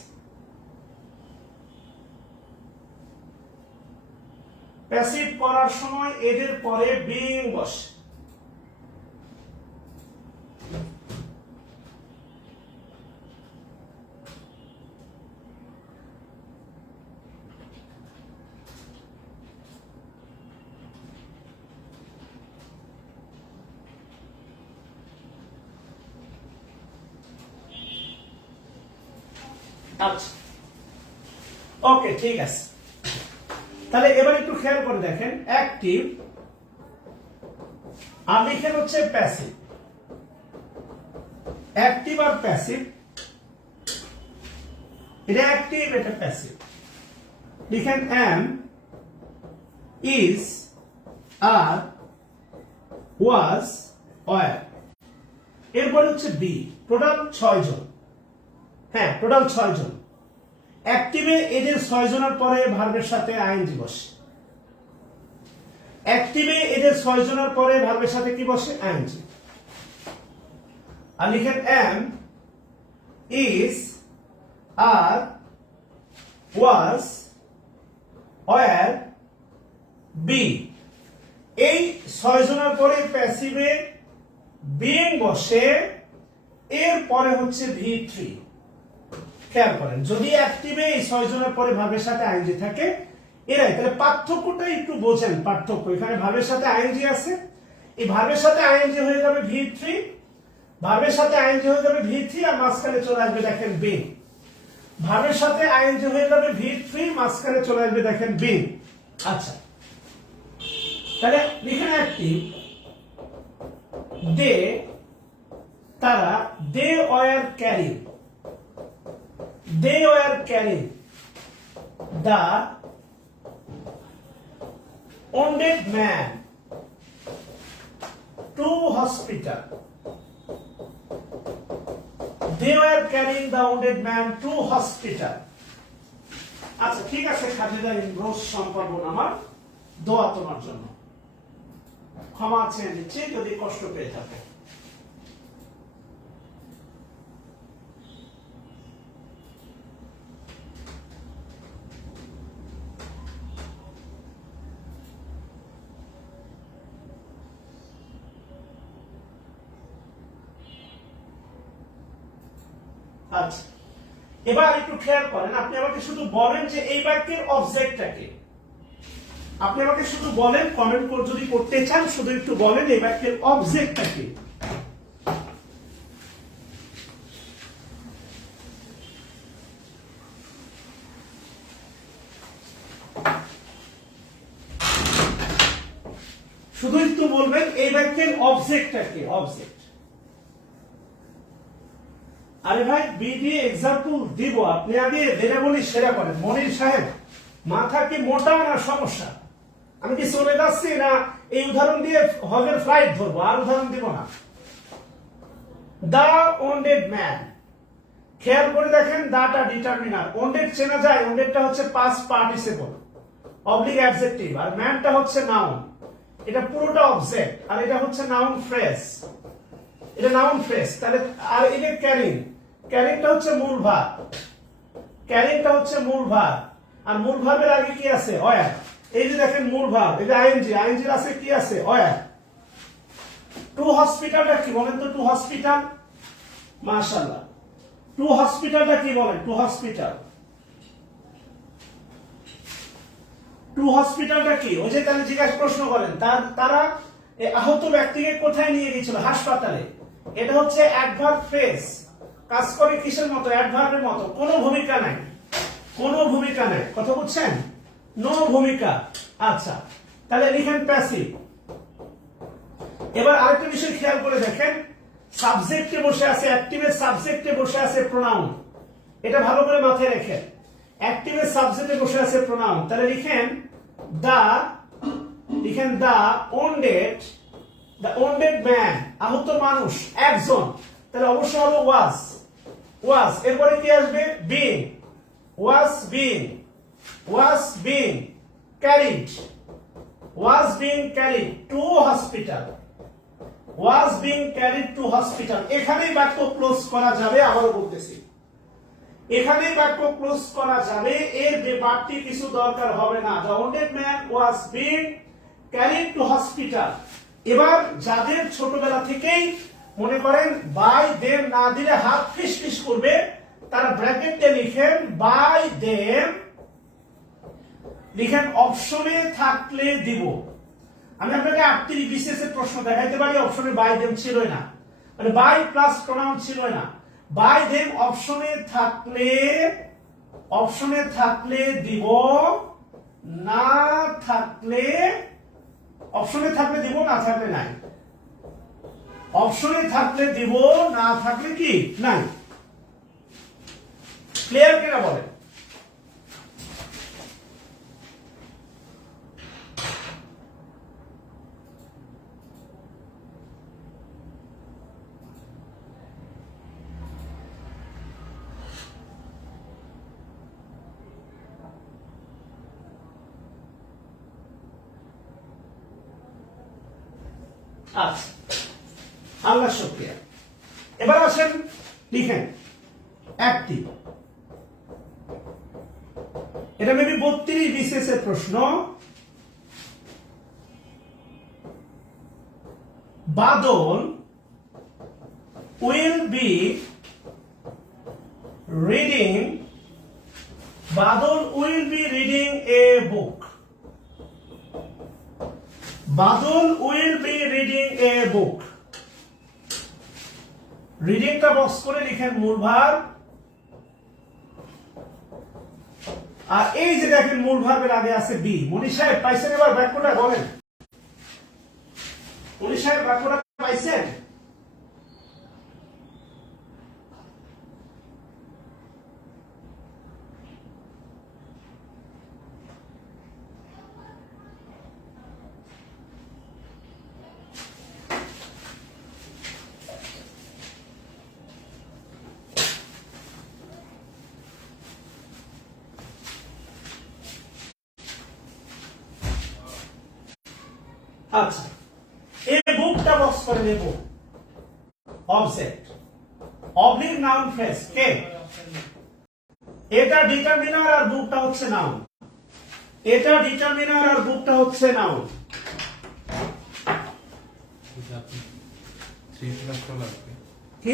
প্যাসিভ করার সময় এদের পরে বিং বসে। আচ্ছা ওকে ঠিক আছে, তাহলে এবার একটু খেয়াল করে দেখেন অ্যাক্টিভ আর লিখেন হচ্ছে প্যাসিভ, অ্যাক্টিভ আর প্যাসিভ, এটা অ্যাক্টিভ এটা প্যাসিভ। লিখেন am, is, are, was, were। এরপরে হচ্ছে বি, টোটাল 6 জন, হ্যাঁ টোটাল 6 জন। অ্যাক্টিভে এদের 6 জনের পরে ভার্বের সাথে আইএনজি বসে, অ্যাক্টিভে এদের 6 জনের পরে ভার্বের সাথে কি বসে? আইএনজি। আর লিখেন am, is, are, was, were, be। এই 6 জনের পরে প্যাসিভে বিং বসে, এর পরে হচ্ছে V3। খেয়াল করেন যদি অ্যাক্টিভে এই 6 জনের পরে ভার্বের সাথে আইএনজি থাকে এরাই, তাহলে পার্থক্যটা একটু বোঝেন, পার্থক্য এখানে ভার্বের সাথে আইএনজি আছে, এই ভার্বের সাথে আইএনজি হয়ে যাবে V3, ভার্বের সাথে আইএনজি হয়ে যাবে V3 আর মাঝখানে চলে আসবে দেখেন বিং, ভার্বের সাথে আইএনজি হয়ে যাবে V3 মাঝখানে চলে আসবে দেখেন বিং। আচ্ছা তাহলে লিখেন অ্যাক্টিভ দে, তারা they were carrying, they were carrying the wounded man to hospital, they were carrying the wounded man to hospital। আচ্ছা ঠিক আছে খাদিজা ইমরোজ সম্পাদন আমার দোয়া তোমার জন্য, ক্ষমা চেয়ে নিচ্ছি যদি কষ্ট পেয়ে থাকে। আচ্ছা এবার একটু খেয়াল করেন, আপনি আমাকে শুধু বলেন যে এই বাক্যের অবজেক্টটা কি, আপনি আমাকে শুধু বলেন, কমেন্ট করে যদি করতে চান শুধু একটু বলেন এই বাক্যের অবজেক্টটা কি। শুধু একটু বলবেন এই বাক্যের অবজেক্টটা কি, অবজেক্ট। আরে ভাই বি দিয়ে এক্সাম্পল দিব, আপনি আগে যেটা বলি সেটা করেন। মনির সাহেব মাথা কি মোটা না সমস্যা? আমি কি চলে যাচ্ছি না এই উদাহরণ দিয়ে হজের ফ্লাইট ধরবো, আর উদাহরণ দিব না। দা ওন্ডেড ম্যান, খেয়াল করে দেখেন দাটা ডিটারমিনার, ওন্ডেড চেনা যায়, ওন্ডেডটা হচ্ছে পাস্ট পার্টিসিপল অবলিক অ্যাডজেক্টিভ, আর ম্যানটা হচ্ছে নাউন, এটা পুরোটা অবজেক্ট, আর এটা হচ্ছে নাউন ফ্রেজ, এটা নাউন ফ্রেজ। তাহলে আর এটা ক্যারিং, ক্যারিংটা হচ্ছে মূল ভার্ব, ক্যারিংটা হচ্ছে মূল ভার্ব, আর মূল ভার্বের আগে কি আছে ওয়্যার এই যে দেখেন মূল ভার্ব এই যে আইএনজি আইএনজির আছে কি আছে ওয়্যার টু হসপিটালটা কি বলেন তো টু হসপিটাল মাশাআল্লাহ টু হসপিটালটা কি বলেন টু হসপিটাল টু হসপিটালটা কি ওই যে তাহলে জিজ্ঞাসা প্রশ্ন করেন তারা এই আহত ব্যক্তিকে কোথায় নিয়ে গিয়েছিল হাসপাতালে এটা হচ্ছে অ্যাডভার্ব ফ্রেজ কাজ করে কিসের মতো অ্যাডভার্বের মতো কোনো ভূমিকা নাই কথা বুঝছেন নো ভূমিকা আচ্ছা তাহলে লিখেন প্যাসিভ এবার আরেকটা বিষয় খেয়াল করে দেখেন সাবজেক্টে বসে আছে অ্যাক্টিভের সাবজেক্টে বসে আছে প্রোনাউন এটা ভালো করে মাথায় রাখেন অ্যাক্টিভের সাবজেক্টে বসে আছে প্রোনাউন তাহলে লিখেন দা ওন্ডেড ম্যান আহত মানুষ একজন তাহলে অবশ্যই হলো ওয়াজ এরপরে কি আসবে being was being carried to hospital এখানেই বাক্য ক্লোজ করা যাবে আবারও বলতেছি এখানেই বাক্য ক্লোজ করা যাবে এর যে বাড়তি কিছু দরকার হবে না the wounded man was being carried to hospital এবার যাদের ছোটবেলা থেকেই মনে করেন বাই দেম না দিলে হাত ফিসফিস করবে তারা ব্র্যাকেটে লিখেন বাই দেম লিখেন অপশনে থাকলে দিব আমি আপনাকে 38 বিসিএস এর প্রশ্ন দেখাইতে পারি অপশনে বাই দেম ছিলই না মানে বাই প্লাস প্রোনাউন ছিলই না বাই দেম অপশনে থাকলে দিব না থাকলে অপশনে থাকলে দিব না থাকলে নাই অপশনে থাকলে দিব না থাকলে কি নাই ক্লিয়ার কিনা বলেন আচ্ছা আল্লাহ শুকরিয়া এবার আসেন লিখেন অ্যাক্টিভ এটা মেবি 32 বিসিএস এর প্রশ্ন বাদল will be reading a book Badul will be reading a book. Reading টা বক্স করে লিখেন মূল ভার্ব আর এই যে দেখেন মূল ভার্বের আগে আছে বি মনি সাহেব পাইছেন এবার বাক্যটা বলেন মনি সাহেব বাক্যটা পাইছেন আচ্ছা এই বুকটা বক্স করে নেব অবজেক্ট অবলিক নাউন ফ্রেজ কে এটা ডিটারমিনার আর বুকটা হচ্ছে নাউন এটা ডিটারমিনার আর বুকটা হচ্ছে নাউন 3 প্লাস লাগবে কি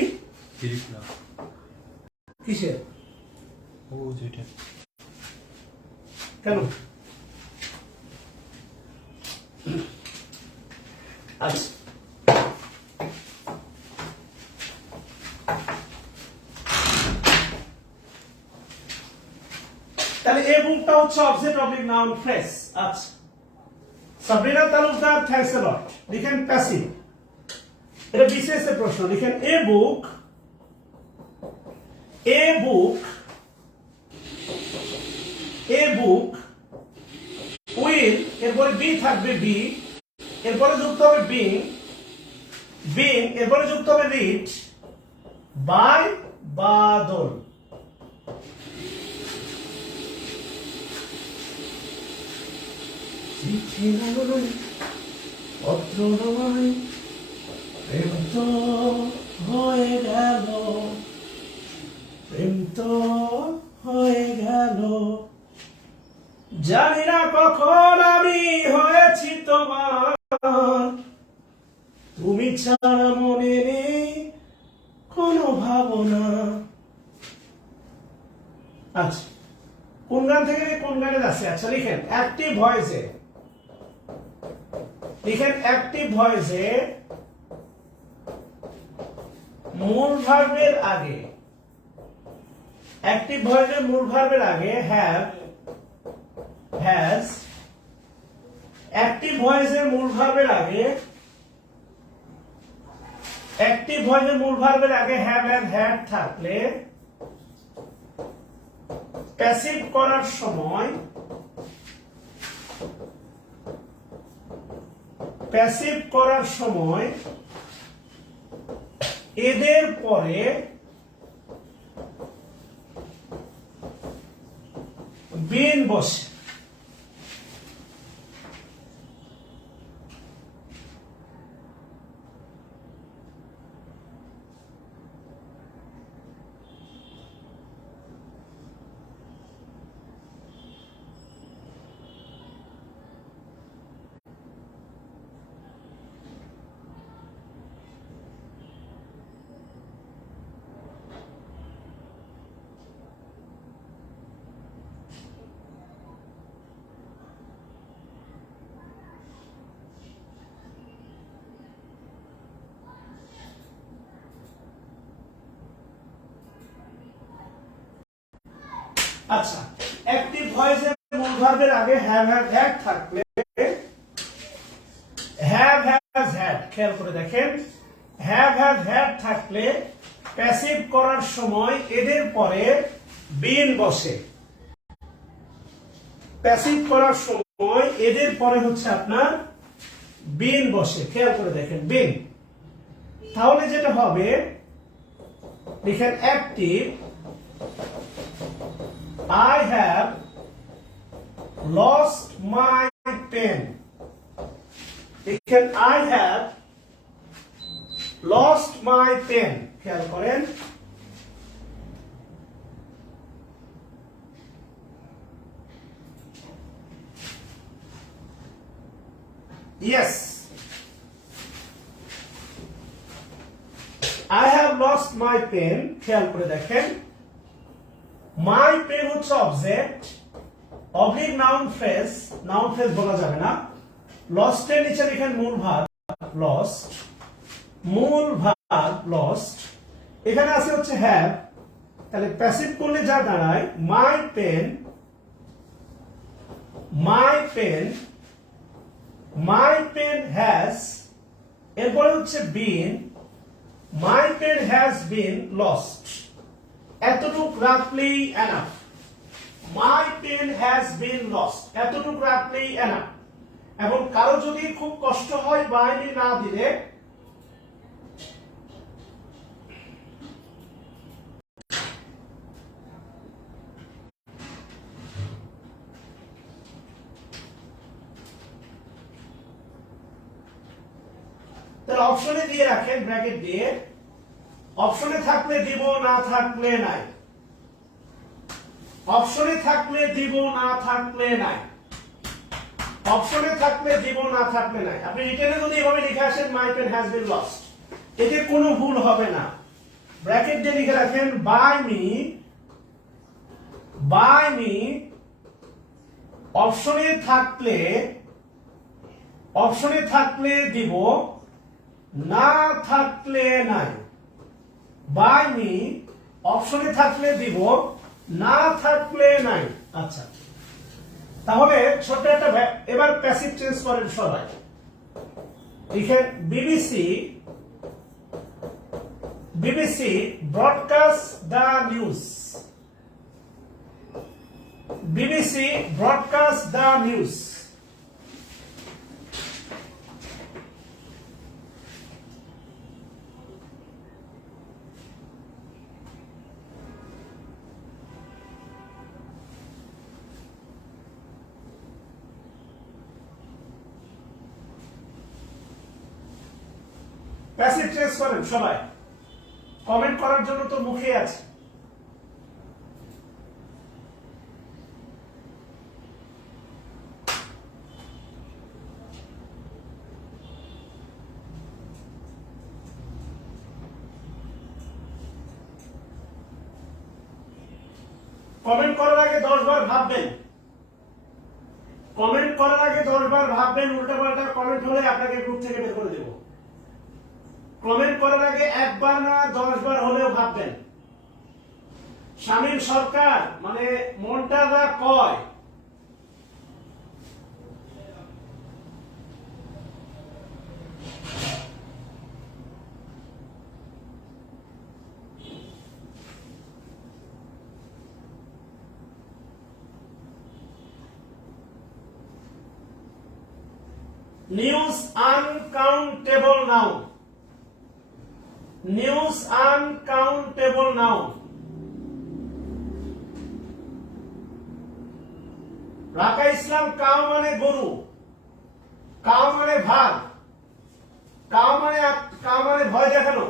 3 প্লাস কিসের ও যেটা কেন আচ্ছা তাহলে এই বুকটা হচ্ছে অবজেক্ট অবলিক নাউন ফ্রেজ আচ্ছা সাবরিনা তালুকদার থ্যাঙ্কস এ লট লিখেন প্যাসিভ এটা বিশেষ প্রশ্ন লিখেন এ বুক উইল এরপরে বি থাকবে বি এরপরে যুক্ত হবে বিং এরপরে যুক্ত হবে রিড বাই বাদল চিঠি নয় পত্র নয় প্রেম তো হয়ে গেল জানি না কখন আমি হয়েছি তোমার, তুমি ছাড়া মনে নেই কোনো ভাবনা। আচ্ছা, কোন গান থেকে কোন গানে আছে? আচ্ছা লিখেন অ্যাক্টিভ ভয়েসে, লিখেন অ্যাক্টিভ ভয়েসে মূল ভার্বের আগে, অ্যাক্টিভ ভয়েসের মূল ভার্বের আগে হ্যাভ, হ্যাজ। অ্যাক্টিভ ভয়েসের মূল ভার্বের আগে, অ্যাক্টিভ ভয়েসের মূল ভার্বের আগে হ্যাভ হ্যাভ হ্যাড থাকলে প্যাসিভ করার সময়, প্যাসিভ করার সময় এদের পরে বিন বসে। আচ্ছা, অ্যাক্টিভ ভয়েসের মূল ভার্বের আগে হ্যাভ হ্যাভ হ্যাড থাকলে হ্যাভ হ্যাজ হ্যাড, খেয়াল করে দেখেন, হ্যাভ হ্যাভ হ্যাড থাকলে প্যাসিভ করার সময় এদের পরে বিন বসে। প্যাসিভ করার সময় এদের পরে হচ্ছে আপনার বিন বসে, খেয়াল করে দেখেন বিন। তাহলে যেটা হবে লিখেন active I have lost my pen. লিখেন I have lost my pen. খেয়াল করেন, yes, I have lost my pen. খেয়াল করে দেখেন, মাই পেন হচ্ছে object, oblique noun phrase, noun phrase বলা যাবে না। লস্ট এর নিচে লিখেন মূল ভার্ব লস্ট, মূল ভার্ব লস্ট। এখানে আছে হচ্ছে হ্যাভ, তাহলে প্যাসিভ করলে যা দাঁড়ায় my pen, my pen, my pen has, এরপরে হচ্ছে been, my pen has been lost. এতটুক রাখলেই enough. My pen has been lost, এতটুক রাখলেই এনাফ। এবং কারো যদি খুব কষ্ট হয় বাইরে না দিলে তাহলে অপশনে দিয়ে রাখেন, ব্র্যাকেট দিয়ে। অপশনে থাকলে দিব, না থাকলে নাই। অপশনে থাকলে দিব, না থাকলে নাই। অপশনে থাকলে দিব, না থাকলে নাই। আপনি রিটেনে যদি এভাবে লিখে আসেন my pen has been lost, এতে কোনো ভুল হবে না। ব্র্যাকেট দিয়ে লিখে রাখেন বাই মি, বাই মি। অপশনে থাকলে, অপশনে থাকলে দিব, না থাকলে নাই। বাই মি অপশনে থাকলে দিব, না থাকলে নাই। আচ্ছা, তাহলে ছোট একটা এবার প্যাসিভ চেঞ্জ করেন সবাই। লিখেন BBC, BBC broadcast the news, BBC broadcast the news. Passive change করেন সবাই, কমেন্ট করার জন্য তো মুখে আছে। কমেন্ট করার আগে 10 বার ভাববেন। কমেন্ট করার আগে 10 বার ভাববেন, উল্টাপাল্টা কমেন্ট হলে আপনাকে গ্রুপ থেকে বের করে দেব। কমেন্ট করার আগে একবার না 10 বার হলেও ভাববেন। শামীম সরকার মানে মনটা যা কয়, news uncountable noun, news uncountable noun. রাকা ইসলাম কাউ মানে গরু, কাউ মানে ভাগ, কাউ মানে ভয় দেখানো।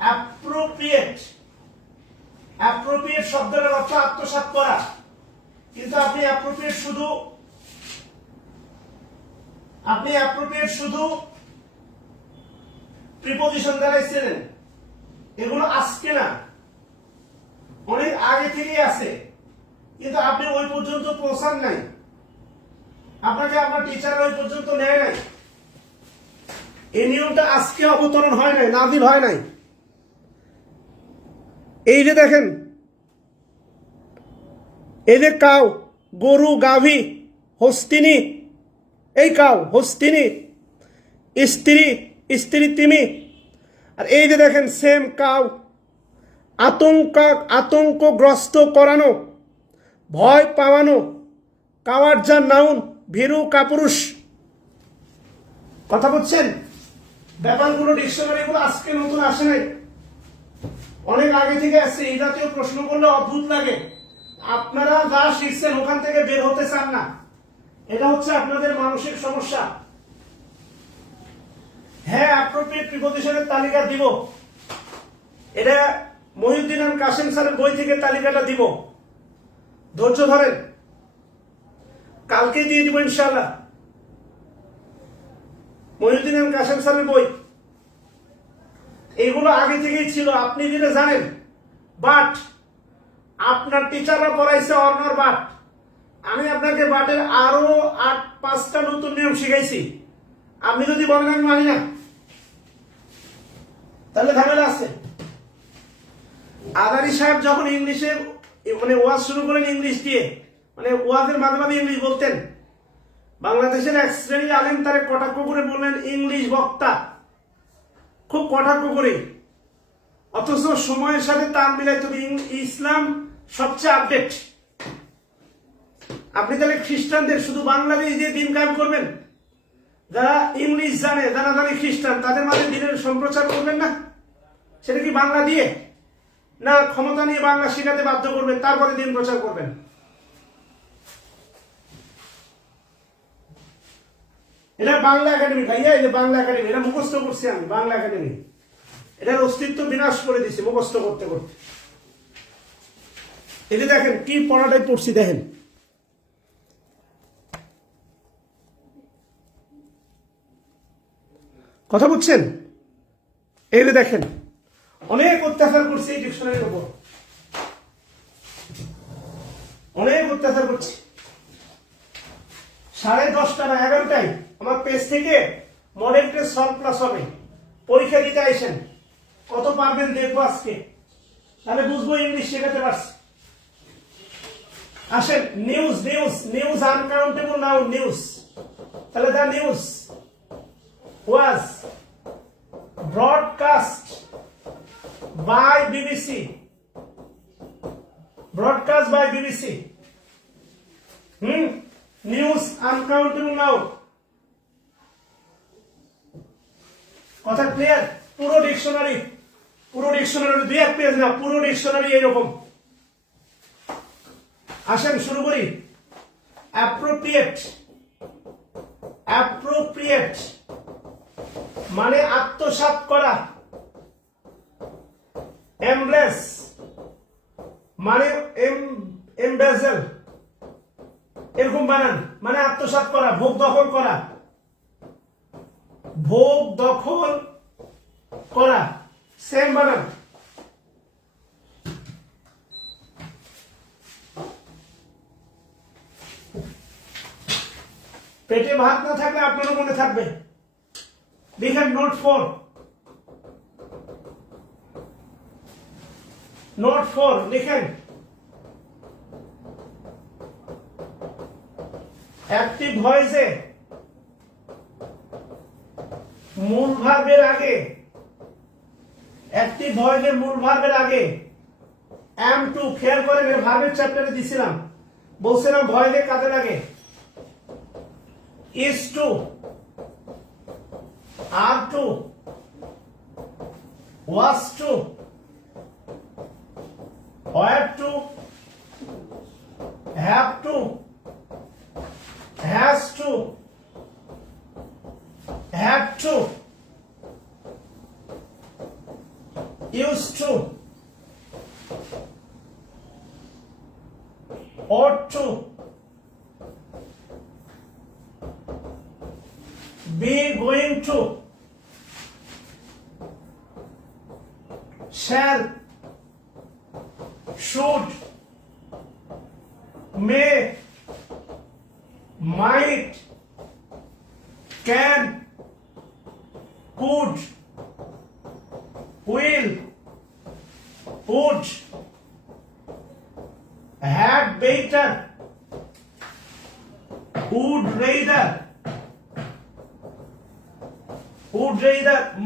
অ্যাপ্রোপ্রিয়েট, অ্যাপ্রোপ্রিয়েট শব্দের অর্থ আত্মসাৎ করা, কিন্তু আপনি অ্যাপ্রোপ্রিয়েট শুধু প্রিপোজিশন দ্বারাই চেনেন। এগুলো আজকে না, অনেক আগে থেকেই আছে, কিন্তু আপনি ওই পর্যন্ত পৌঁছান নাই, আপনাকে আপনার টিচার ওই পর্যন্ত নেয় নাই। এই নিয়মটা আজকে অবতরণ হয় নাই, নাজিল হয় নাই। এই যে দেখেন, এই যে কাউ, গরু, গাভী, হস্তিনী, এই কাউ হস্তিনী, স্ত্রী তিমি। আর এই যে দেখেন সেম কাউ, আতঙ্কগ্রস্ত করানো, ভয় পাওয়ানো, কাওয়ার যা নাউন, ভীরু কাপুরুষ। কথা বলছেন? ব্যাপারগুলো ডিকশনারিগুলো আজকে নতুন আসে নাই, অনেক আগে থেকে আসছে। এই জাতীয় প্রশ্ন করলে অদ্ভুত লাগে, আপনারা যা শিখছেন ওখান থেকে বের হতে চান না। এটা হচ্ছে আপনাদের মানসিক সমস্যা। হ্যাঁ, অ্যাপ্রোপ্রিয়েট প্রিপোজিশনের তালিকা দিব, এটা মহিউদ্দিন আল কাসেম স্যারের বই থেকে তালিকাটা দিব, ধৈর্য ধরেন, কালকে দিয়ে দিব ইনশাআল্লাহ। মহিউদ্দিন আল কাসেম স্যারের বই, এগুলো আগে থেকেই ছিল, আপনি যেটা জানেন। বাট আপনার টিচাররা পড়াইছে অর্ণর বাট, আমি আপনাকে বাটের আরো 8-5টা নতুন নিয়ম শিখাইছি। আপনি যদি বলেন আমি মানি না, তাহলে ঝামেলা আছে। আদারি সাহেব যখন ইংলিশে মানে ওয়াজ শুরু করেন ইংলিশ দিয়ে, মানে ওয়াজের মাঝে মাঝে ইংলিশ বলতেন, বাংলাদেশের এক শ্রেণীর আলেম তারে কটাক্ষ করে বললেন ইংলিশ বক্তা, খুব কটাক্ষ করে। অথচ সময়ের সাথে তাল মিলাইতে হবে, ইসলাম সবচেয়ে আপডেট। আপনি তাহলে খ্রিস্টানদের শুধু বাংলাদেশ দিয়ে দিন কায়েম করবেন? যারা ইংলিশ জানে, যারা জানে খ্রিস্টান, তাদের মাঝে দিনের সম্প্রচার করবেন না? সেটা কি বাংলা দিয়ে? না ক্ষমতা নিয়ে বাংলা শেখাতে বাধ্য করবেন, তারপরে দিন প্রচার করবেন? এটা বাংলা একাডেমি ভাইয়া, এই যে বাংলা একাডেমি, এটা মুখস্থ করছি আমি। বাংলা একাডেমি এটার অস্তিত্ব বিনাশ করে দিচ্ছে মুখস্থ করতে করতে। এই যে দেখেন কি পড়াটাই পড়ছি, দেখেন কথা বুঝছেন? এই যে দেখেন, অনেক অত্যাচার করছে এই ডিকশনারির উপর, অনেক অত্যাচার করছে। 10:30 না 11টায় আমার পেজ থেকে মডেল টেস্ট সলভ ক্লাস হবে, পরীক্ষা দিতে আইসেন। কত পারবেন দেখবো আজকে, তাহলে বুঝবো ইংলিশ শেখাতে পারছি। আসেন, নিউজ আনকাউন্টেবল নাউন, নিউজ। তাহলে the news was broadcast by BBC, news uncountable noun. কথা ক্লিয়ার? পুরো ডিকশনারি 2-1 পেজ না, পুরো ডিকশনারি এরকম। আসেন শুরু করি। অ্যাপ্রোপ্রিয়েট মানে আত্মসাৎ করা। এমব্রেস মানে এমবেজেল, এরকম বানান, মানে আত্মসাৎ করা, ভোগ দখল করা, সেম বানান। পেটে ভাত না থাকলে আপনারও মনে থাকবে। লিখেন নোট 4। নোট 4 লিখেন। অ্যাক্টিভ ভয়েসে মূল ভার্বের আগে, অ্যাক্টিভ ভয়েসের মূল ভার্বের আগে am to, খেয়াল করেন এর ভার্বের চ্যাপ্টারে দিছিলাম, বলছিলাম ভয়েসে কাজে লাগে is to, are to, was to, were to, have to, has to, had to, used to, ought to, be going to, shall, should, may, might, can, could, will, would, had better, would rather,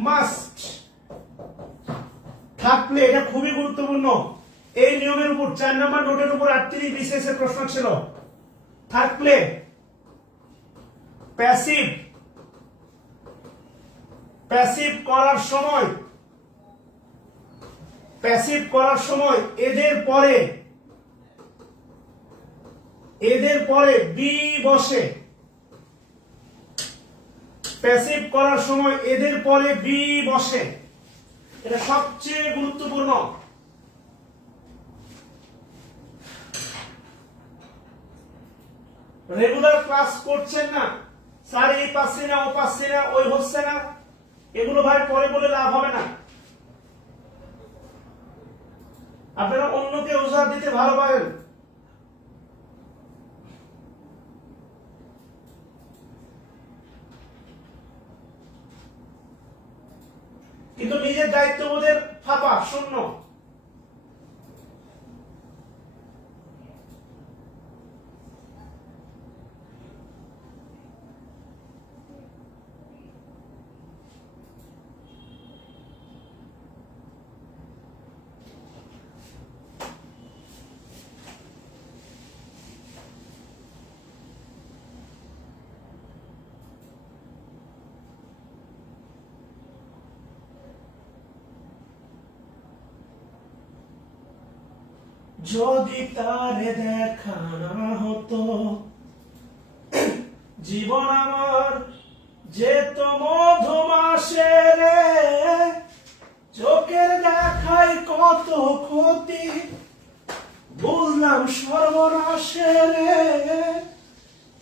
must, থাকলে, এটা খুবই গুরুত্বপূর্ণ। এই নিয়মের উপর 4 নম্বর নোটের উপর 38 BCS এর প্রশ্ন ছিল। থাকলে প্যাসিভ, প্যাসিভ করার সময় এদের পরে বি বসে। প্যাসিভ করার সময় এদের পরে বি বসে, এটা সবচেয়ে গুরুত্বপূর্ণ। রেগুলার ক্লাস করছেন না, স্যার এই পাচ্ছি না, ও পাচ্ছি না, ওই হচ্ছে না, এগুলো ভাই পরে বলে লাভ হবে না। আপনারা অন্যকে অজুহাত দিতে ভালো পারেন, কিন্তু নিজের দায়িত্ববোধের ফাঁপা শূন্য। যদি তারে দেখা না হতো, জীবন আমার যেত মধুমাসে রে, চোখের দেখাই কত ক্ষতি, বুঝলাম সর্বনাশে রে,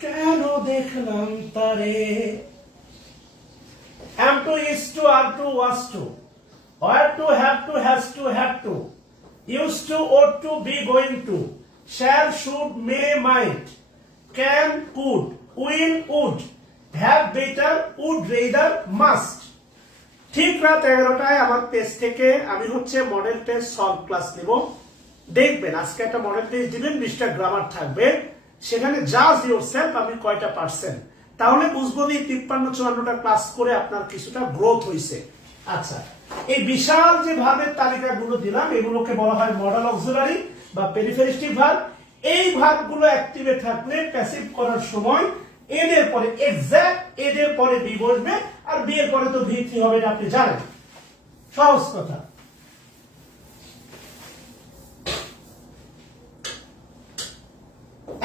কেন দেখলাম তারে। am to, is to, are to, was to, ought to, have to, has to, had to, used to, ought to, be going to, shall, should, may, might, can, could, will, would, have better, would rather, must। ঠিক রাত 11টায় আমার page থেকে আমি model test solve class নিব। দেখবেন আজকে একটা model test দিবেন, 20টা গ্রামার থাকবে, সেখানে জাজ ইয়োরসেলফ আমি কয়টা পারসেন্ট, তাহলে বুঝবো যে 53-54টা ক্লাস করে আপনার কিছুটা গ্রোথ হইছে। আচ্ছা, এই বিশাল যে ভার্বের তালিকাগুলো দিলাম, এগুলোকে বলা হয় মডাল অক্সিলারি বা পেরিফেরিস্টিক ভার্ব। এই ভার্বগুলো অ্যাক্টিভে থাকলে প্যাসিভ করার সময় এদের পরে এক্সাক্ট এদের পরে বি বসবে, আর বি এর পরে তো ভিত্তি হবে, এটা আপনি জানেন, সহজ কথা।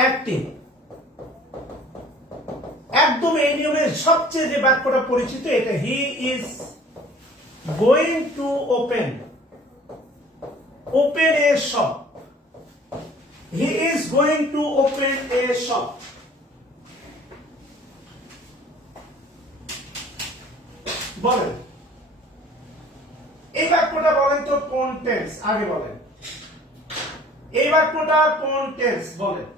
অ্যাক্টিভ একদম এই নিয়মের সবচেয়ে যে বাক্যটা পরিচিত, এটা হি is going to open, open a shop, he is going to open a shop. বলেন এই বাক্যটা বলেন তো কোন টেন্স, আগে বলেন এই বাক্যটা কোন টেন্স বলেন।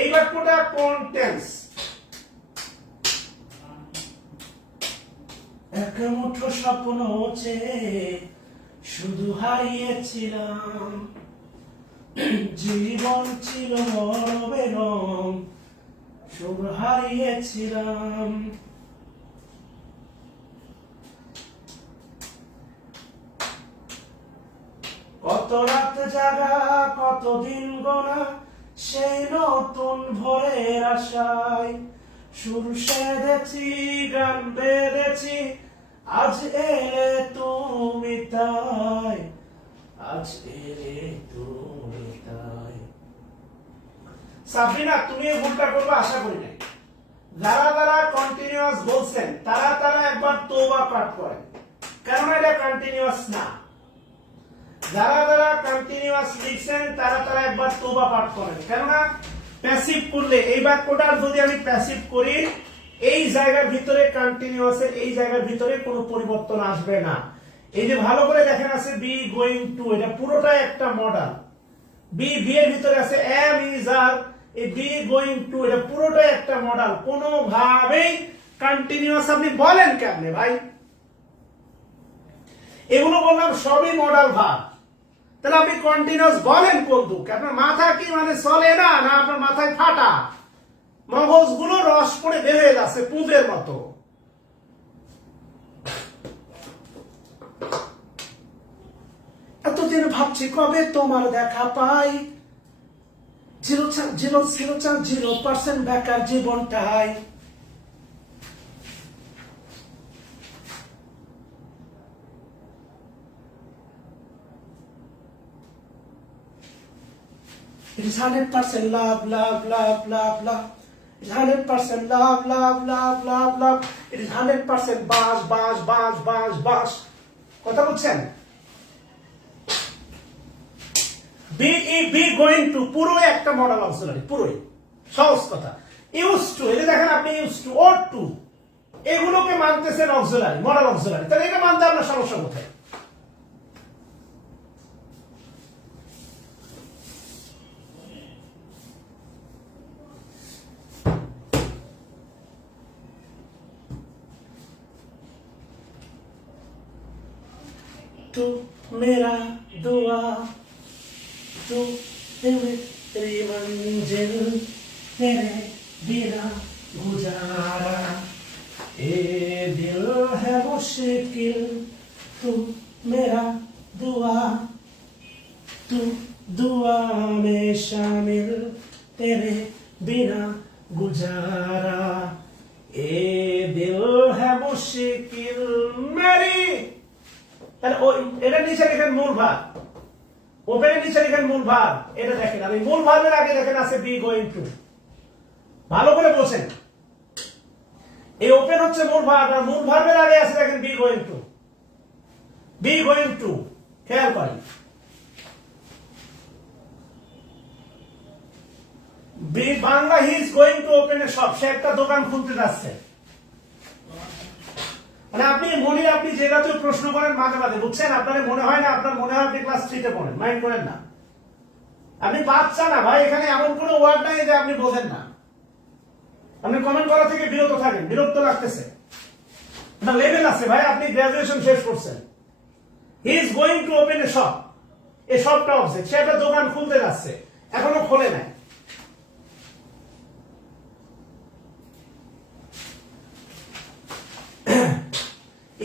এই বাক্যটা কোন টেন্স? এক মুঠো স্বপ্ন চেয়ে শুধু হারিয়েছিলাম, জীবন ছিল বেরং, শুধু হারিয়েছিলাম। কত রাত জাগা, কত দিন গোনা, সেই নতুন ভোরের আশায় সুর সেধেছি, গান বেঁধেছি, আজ এলে তুমি তাই, আজ এলে তুমি তাই। সাবরিনা, তুমি এই ভুলটা করবে আশা করি নাই। যারা যারা কন্টিনিউয়াস বলছেন তারা একবার তওবা পাঠ করেন, কেননা এটা কন্টিনিউয়াস না। যারা যারা কন্টিনিউয়াস লিখছেন তারা একবার তওবা পাঠ করেন, কেননা প্যাসিভ করলে এই বাক্যটার যদি আমি প্যাসিভ করি, এই জায়গার ভিতরে কন্টিনিউয়াসের এই জায়গার ভিতরে কোনো পরিবর্তন আসবে না। এই যে ভালো করে দেখেন আছে বি গোয়িং টু, এটা পুরোটাই একটা মডেল। বি এর ভিতরে আছে এম ইজ আর, এই বি গোয়িং টু এটা পুরোটাই একটা মডেল। কোনোভাবেই কন্টিনিউয়াস আপনি বলেন কেমনে ভাই? এগুলো বললাম সবই মডেল ভাব, তাহলে আপনি কন্টিনিউয়াস বলেন কোন দুঃখ? আপনার মাথা কি মানে চলে না, না আপনার মাথায় ফাটা? মগজগুলো রস পড়ে বের হয়ে যাচ্ছে পুঁজের মতো। এতদিন ভাবছি কবে তোমার দেখা পাই, 0% বেকার জীবনটাই। It is 100% love, love, love, love, love. It is 100% love, love, love, love, love. It is 100% bass, bass, bass, bass, bass. কথা বলছেন? be going to পুরো একটা মডেল অক্সিলারি, পুরোই সহজ কথা। ইউজ টু, এই যে দেখেন আপনি ইউজ টু, ওর টু, এগুলোকে মানতেছেন অক্সিলারি, মডেল অক্সিলারি, তাহলে এটা মানতে আপনার সমস্যা কোথায়? तू मेरा दुआ, तू तेरी मंजिल, तेरे बिना गुजारा, ए दिल है मुश्किल, तू मेरा दुआ, तू दुआ में शामिल, तेरे बिना गुजारा, ए दिल है मुश्किल मेरी। তাহলে এটা নিচে লিখেন মূল ভাব, ওপেনের নিচে লিখেন মূল ভাব। এটা দেখেন, আমি মূল ভাবের আগে দেখেন আছে বি গোয়িং টু, ভালো করে বোঝেন। এই ওপেন হচ্ছে মূল ভাব, আর মূল ভাবের আগে আছে দেখেন be going to, be going to. খেয়াল করেন, be Bangla he is going to open a shop, সে একটা দোকান খুলতে যাচ্ছে। মানে আপনি মনে আপনি যে জাতীয় প্রশ্ন করেন মাঝে মাঝে, বুঝছেন? আপনার মনে হয় না, আপনার মনে হয় আপনি ক্লাস 3 তে পড়েন, মাইন্ড করেন না। আপনি বাচ্চা না ভাই, এখানে এমন কোনো ওয়ার্ড নাই যে আপনি বোঝেন না। আপনি কমেন্ট করা থেকে বিরত থাকেন, বিরক্ত লাগতেছে না, লেভেল আছে ভাই, আপনি গ্রাজুয়েশন শেষ করছেন। হি is going to open a shop, এই শপটা অবজেক্ট, সে একটা দোকান খুলতে যাচ্ছে, এখনো খোলে নাই।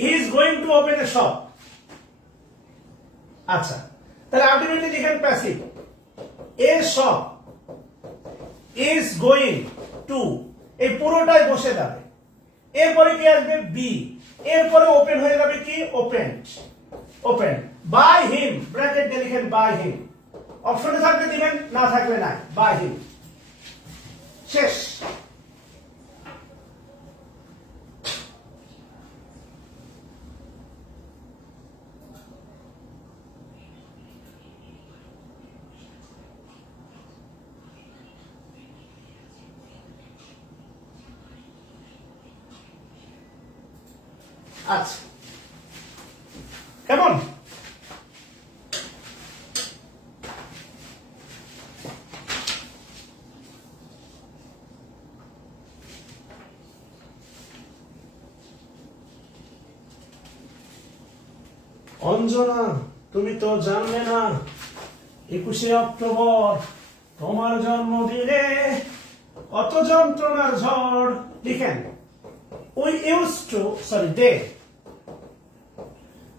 He is going to open a shop. আচ্ছা, তাহলে আলটিমেটলি লিখেন passive, a shop is going to, এই পুরোটাই বসে যাবে। এরপরে কি আসবে? বি, এরপরে ওপেন হয়ে যাবে কি? Opened, open by him, bracket দিয়ে লিখেন বাই হিম। অপশনে থাকলে দিবেন, না থাকলে নাই, বাই হিম, শেষ। আচ্ছা, কেমন? অঞ্জনা তুমি তো জানলে না 21শে অক্টোবর তোমার জন্মদিনে কত যন্ত্রণার ঝড়। লিখেন we used to sorry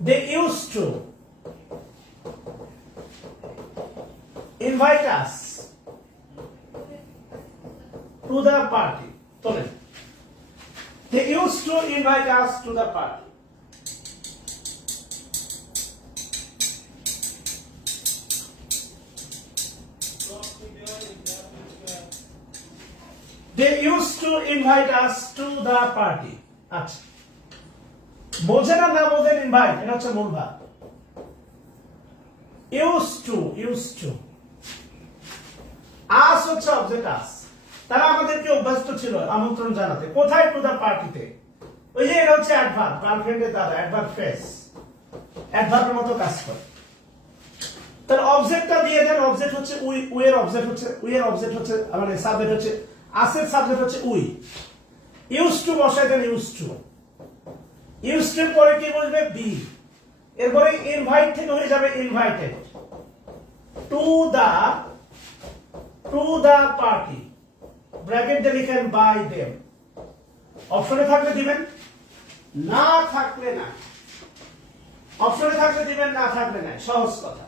they used to invite us to the party. তোলেন they used to invite us to the party. They used to invite us to the party. আচ্ছা বোঝেন না বোঝেন ইনভাইট এটা হচ্ছে মূল ভাব। used to us হচ্ছে অবজেক্ট us। তারা আমাদেরকে অভ্যস্ত ছিল আমন্ত্রণ জানাতে। কোথায়? টু দ্য পার্টিতে। ওই যে এটা হচ্ছে অ্যাডভার্ব, গার্লফ্রেন্ডের দ্বারা অ্যাডভার্ব ফ্রেজ অ্যাডভার্বের মতো কাজ করে। তাহলে অবজেক্টটা দিয়ে দেন। অবজেক্ট হচ্ছে উই এর অবজেক্ট হচ্ছে মানে সাবজেক্ট হচ্ছে আসের সাবজেক্ট হচ্ছে উই। ইউজ টু বসাই দেন ইউজ টু পরে কি বলবে বি। এরপরে ইনভাইট থেকে হয়ে যাবে invited to the party. Bracket দিয়ে লিখেন বাই দেম। অপশনে থাকলে দিবেন, না থাকলে না। অপশনে থাকলে দিবেন, না থাকলে না। সহজ কথা।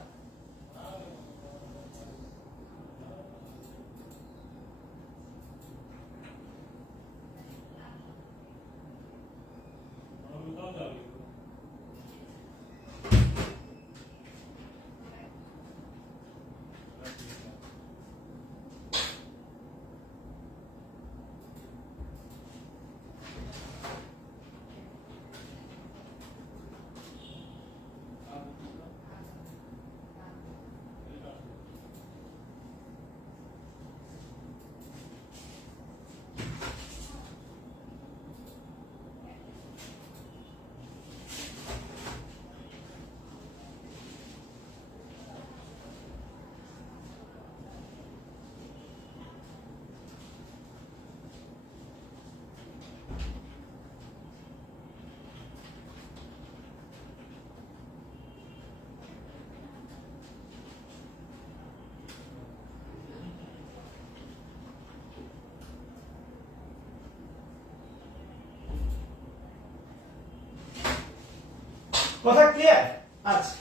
কথা ক্লিয়ার? আচ্ছা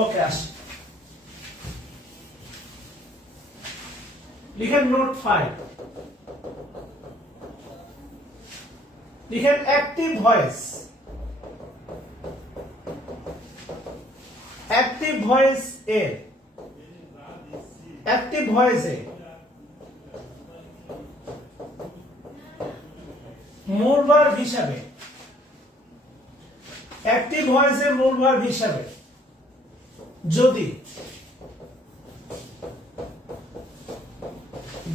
ওকে আসি। লিখেন নোট 5। লিখেন অ্যাক্টিভ ভয়েস। অ্যাক্টিভ ভয়েসে মূল ভার্ব হিসাবে অ্যাক্টিভ ভয়েসের মূল ভার্ব হিসাবে যদি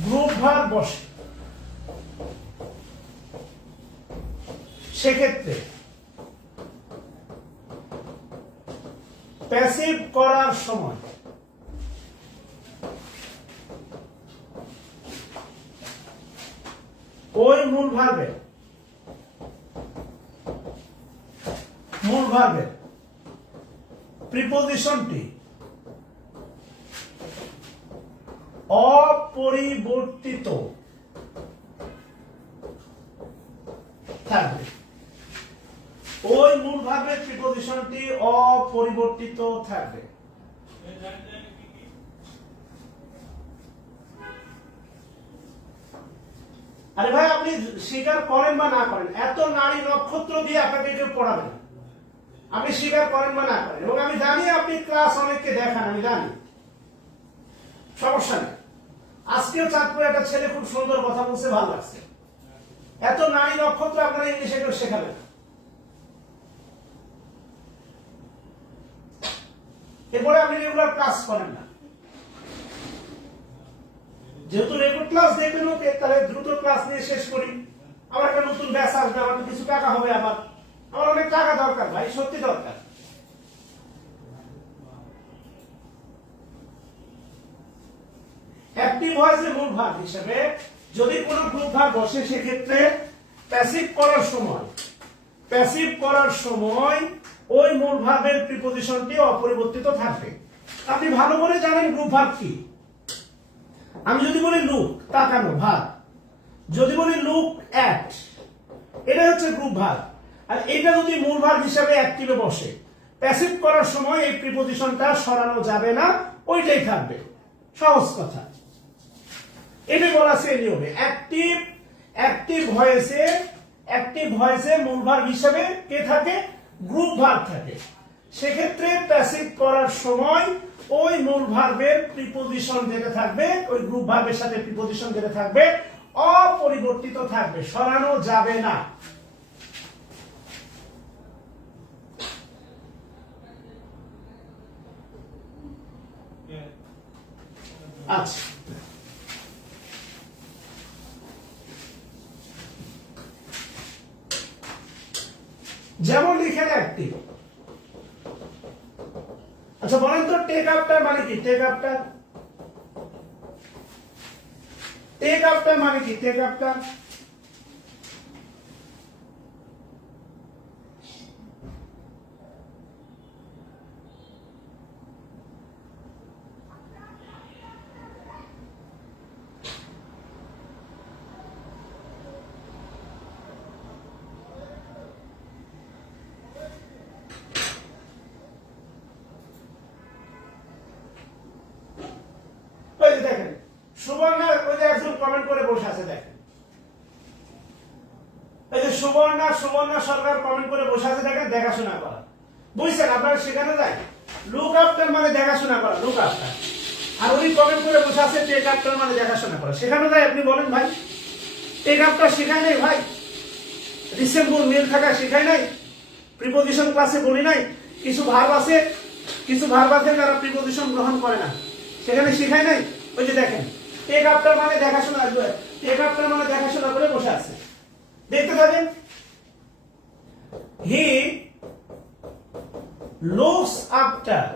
গ্রুপ ভার্ব বসে সেক্ষেত্রে প্যাসিভ করার সময় ওই মূল ভার্বের প্রিপোজিশনটি অপরিবর্তিত থাকবে। ওই মূল ভার্বের প্রিপোজিশনটি অপরিবর্তিত থাকবে। আরে ভাই আপনি স্বীকার করেন বা না করেন, এত নারী নক্ষত্র দিয়ে আপনাকে কেউ পড়াবে না। আপনি স্বীকার করেন বা না করেন, এবং আমি জানি আপনি ক্লাস অনেককে দেখান, আমি জানি, সমস্যা নেই। আজকেও চাঁদপুরে একটা ছেলে খুব সুন্দর কথা বলছে, ভালো লাগছে। এত নারী নক্ষত্র আপনারা ইংলিশে কেউ শেখাবে না। এরপরে আপনি রেগুলার ক্লাস করেন না। যেহেতু রেগুলার ক্লাস দেখবেন ওকে, তাহলে দ্রুত ক্লাস নিয়ে শেষ করি। আমার একটা নতুন ব্যাচ আসবে, আমার কিছু টাকা হবে, আমার অনেক টাকা দরকার ভাই, সত্যি দরকার। অ্যাক্টিভ ভয়েসের মূল ভার্ব হিসেবে যদি কোনো গ্রুপ ভার্ব বসে সেক্ষেত্রে প্যাসিভ করার সময় ওই মূল ভার্বের প্রিপজিশনটি অপরিবর্তিত থাকবে। আপনি ভালো করে জানেন গ্রুপ ভার্ব কি। আমি যদি বলি লুক তাকানো ভার্ব, যদি বলি লুক অ্যাট, এটা হচ্ছে গ্রুপ ভার্ব। আর এটা যদি মূল ভার্ব হিসেবে অ্যাক্টিভে বসে, প্যাসিভ করার সময় এই প্রিপজিশনটা সরানো যাবে না, ওইটাই থাকবে। সহজ কথা, এটাই বলা আছে এই নিয়মে। অ্যাক্টিভ ভয়েসে মূল ভার্ব হিসেবে কে থাকে? গ্রুপ ভার্ব থাকে। সেক্ষেত্রে প্যাসিভ করার সময় ওই মূল ভার্বের প্রিপজিশন যেটা থাকবে, ওই গ্রুপ ভার্বের সাথে প্রিপজিশন যেটা থাকবে অপরিবর্তিত থাকবে, সরানো যাবে না। আচ্ছা, যেমন লিখেন অ্যাক্টিভ। আচ্ছা বলেন তো টেক আফটার মানে কি? টেক আফটার মানে কি? টেক আফটার দেখেন সুবর্ণা, ওই যে একজন কমেন্ট করে বসে আছে, দেখেন এই যে সুবর্ণা সরকার কমেন্ট করে বসে আছে, দেখেন দেখাশোনা করা। বুঝছেন? আপনারা সেখানে যায় লুক আফটার মানে দেখাশোনা করা, লুক আফটার। আর উনি কমেন্ট করে বসে আছে টেক আফটার মানে দেখাশোনা করা। সেখানে যায় আপনি বলেন ভাই টেক আফটার শেখায় নাই ভাই? রিসেম্বল মিল থাকা শেখায় নাই? প্রিপজিশন ক্লাসে বলি নাই? কিছু ভার্ব আছে যারা প্রিপজিশন গ্রহণ করে না, সেখানে শেখায় নাই? ওই যে দেখেন টেক আফটার মানে দেখাশোনা, টেক আফটার মানে দেখাশোনা করে বসে আছে। দেখতে পাবেন he looks after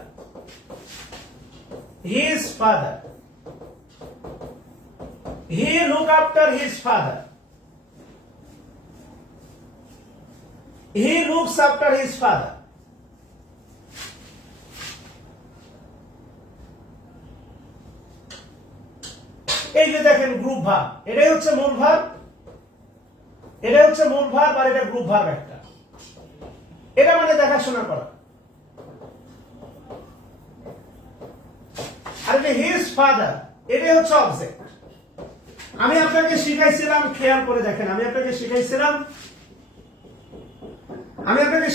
his father, he look after his father, he looks after his father. এই যে দেখেন গ্রুপ ভার্ব, এটাই হচ্ছে মূল ভার্ব, আর এটা গ্রুপ ভার্ব একটা। এটা মানে দেখাশোনা করা। আর যে হিজ ফাদার, এটাই হচ্ছে অবজেক্ট। আমি আপনাকে শিখাইছিলাম, খেয়াল করে দেখেন, আমি আপনাকে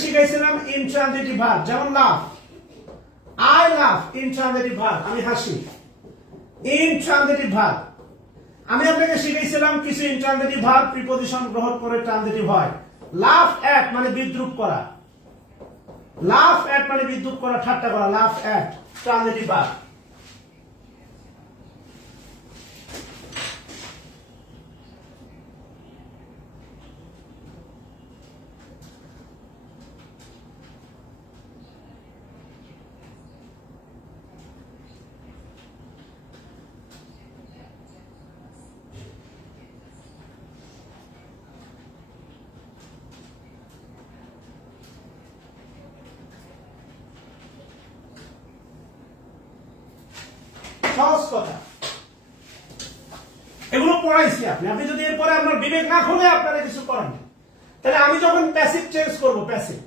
শিখাইছিলাম ইনট্রানজিটিভ ভার্ব, যেমন লাফ, আই লাফ, ইনট্রানজিটিভ ভার্ব, আমি হাসি, ইনট্রানজিটিভ ভার্ব। আমি আপনাকে শিখাইছিলাম কিছু ইনট্রানজিটিভ ভার্ব প্রিপজিশন গ্রহণ করে ট্রানজিটিভ হয়। লাফ অ্যাট মানে বিদ্রূপ করা, ঠাট্টা করা, লাফ অ্যাট ট্রানজিটিভ ভার্ব। সহজ কথা, এগুলো পড়াইছি আপনি যদি এরপরে আপনার বিবেক না খুলে আপনারা কিছু করেন, তাহলে আমি যখন প্যাসিভ চেঞ্জ করব, প্যাসিভ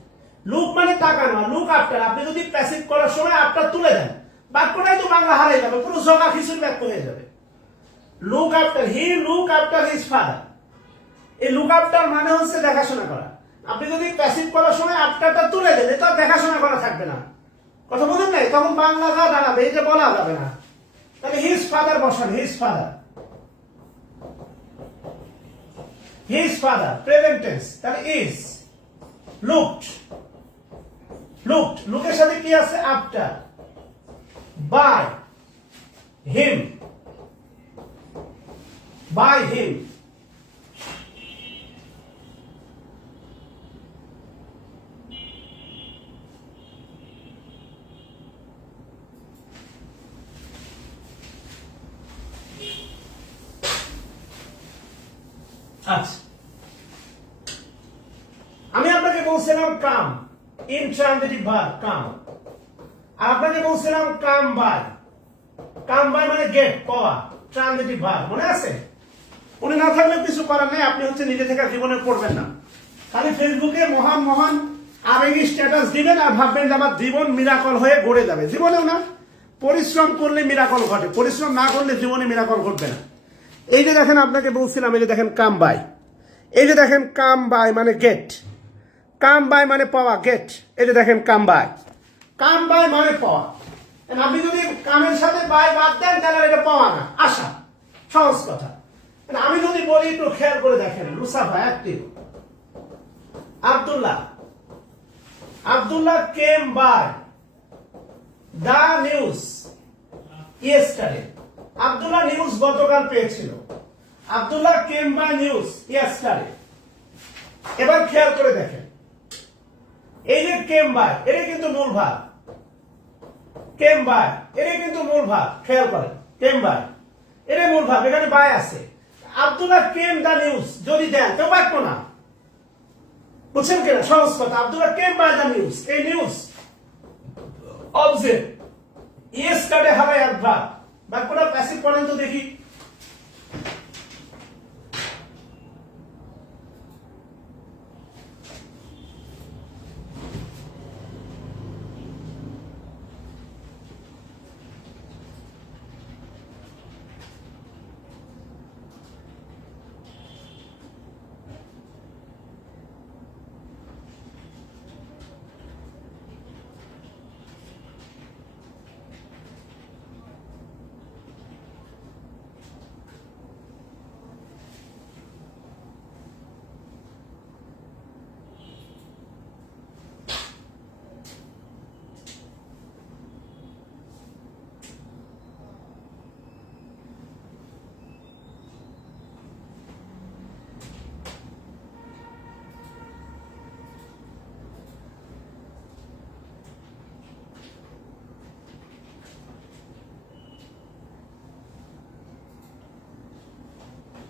লুক মানে তাকানো, লুক আফটার, আপনি যদি প্যাসিভ করার সময় আফটার তুলে দেন, বাক্যটাই তো বাংলা হারিয়ে যাবে, পুরো জগা খিচুড়ি বাক্য হয়ে যাবে। Look after, he look after his father, এই লুক আফটার মানে হচ্ছে দেখাশোনা করা। আপনি যদি প্যাসিভ করার সময় আফটারটা তুলে দেন, এটা দেখাশোনা করা থাকবে না, কথা বলেন নাই, তখন বাংলা যা দাঁড়াবে, এটা বলা যাবে না। তাহলে হিজ ফাদার বসান, হিজ ফাদার প্রেজেন্ট টেন্স, তাহলে ইজ, লুকের সাথে কি আছে? আফটার, বাই হিম, আচ্ছা, আমি আপনাকে বলছিলাম কাম, ইনট্রানজিটিভ ভার্ব কাম। আর আপনাকে বলছিলাম কাম বাই। কাম বাই মানে গেট, পাওয়া, ট্রানজিটিভ ভার্ব মনে আছে? উনি না থাকলে কিছু করার নেই, আপনি হচ্ছে নিজে থেকে জীবনে পড়বেন না, খালি ফেসবুকে মহান মহান আবেগী স্ট্যাটাস দিবেন আর ভাববেন যে আমার জীবন মিরাকল হয়ে গড়ে যাবে। জীবনেও না, পরিশ্রম করলে মিরাকল ঘটে, পরিশ্রম না করলে জীবনে মিরাকল ঘটবে না। এই যে দেখেন আপনাকে বলছিলাম, এই যে দেখেন কাম বাই, এই যে দেখেন কাম বাই মানে গেট, কাম বাই মানে পাওয়া, গেট। এই যে দেখেন কাম বাই, কাম বাই মানে পাওয়া। আপনি যদি কামের সাথে বাই বাদ দেন তাহলে এটা পাওয়া না, আশা, সহজ কথা। আমি যদি বলি একটু খেয়াল করে দেখেন, লুসাফা active, Abdullah, Abdullah came by the news yesterday. Abdullah news গতকাল পেয়েছিল। Abdullah came by news yesterday. এবার খেয়াল করে দেখেন, এই যে কেম বাই, এটা কিন্তু মূল ভাব। কেম বাই এটা কিন্তু মূল ভাব, খেয়াল করেন, কেম বাই এটা মূল ভাব, এখানে বাই আছে। আব্দুল্লাহ কেম দা নিউজ যদি দেন তো বাক্য না, বুঝছেন কিনা? সহজ কথা, Abdullah came by the news, এই নিউজ অবজেক্ট ইয়েস্টারডে হারাই আর ভাব, বাক্যটা প্যাসিভ পড়েন তো দেখি।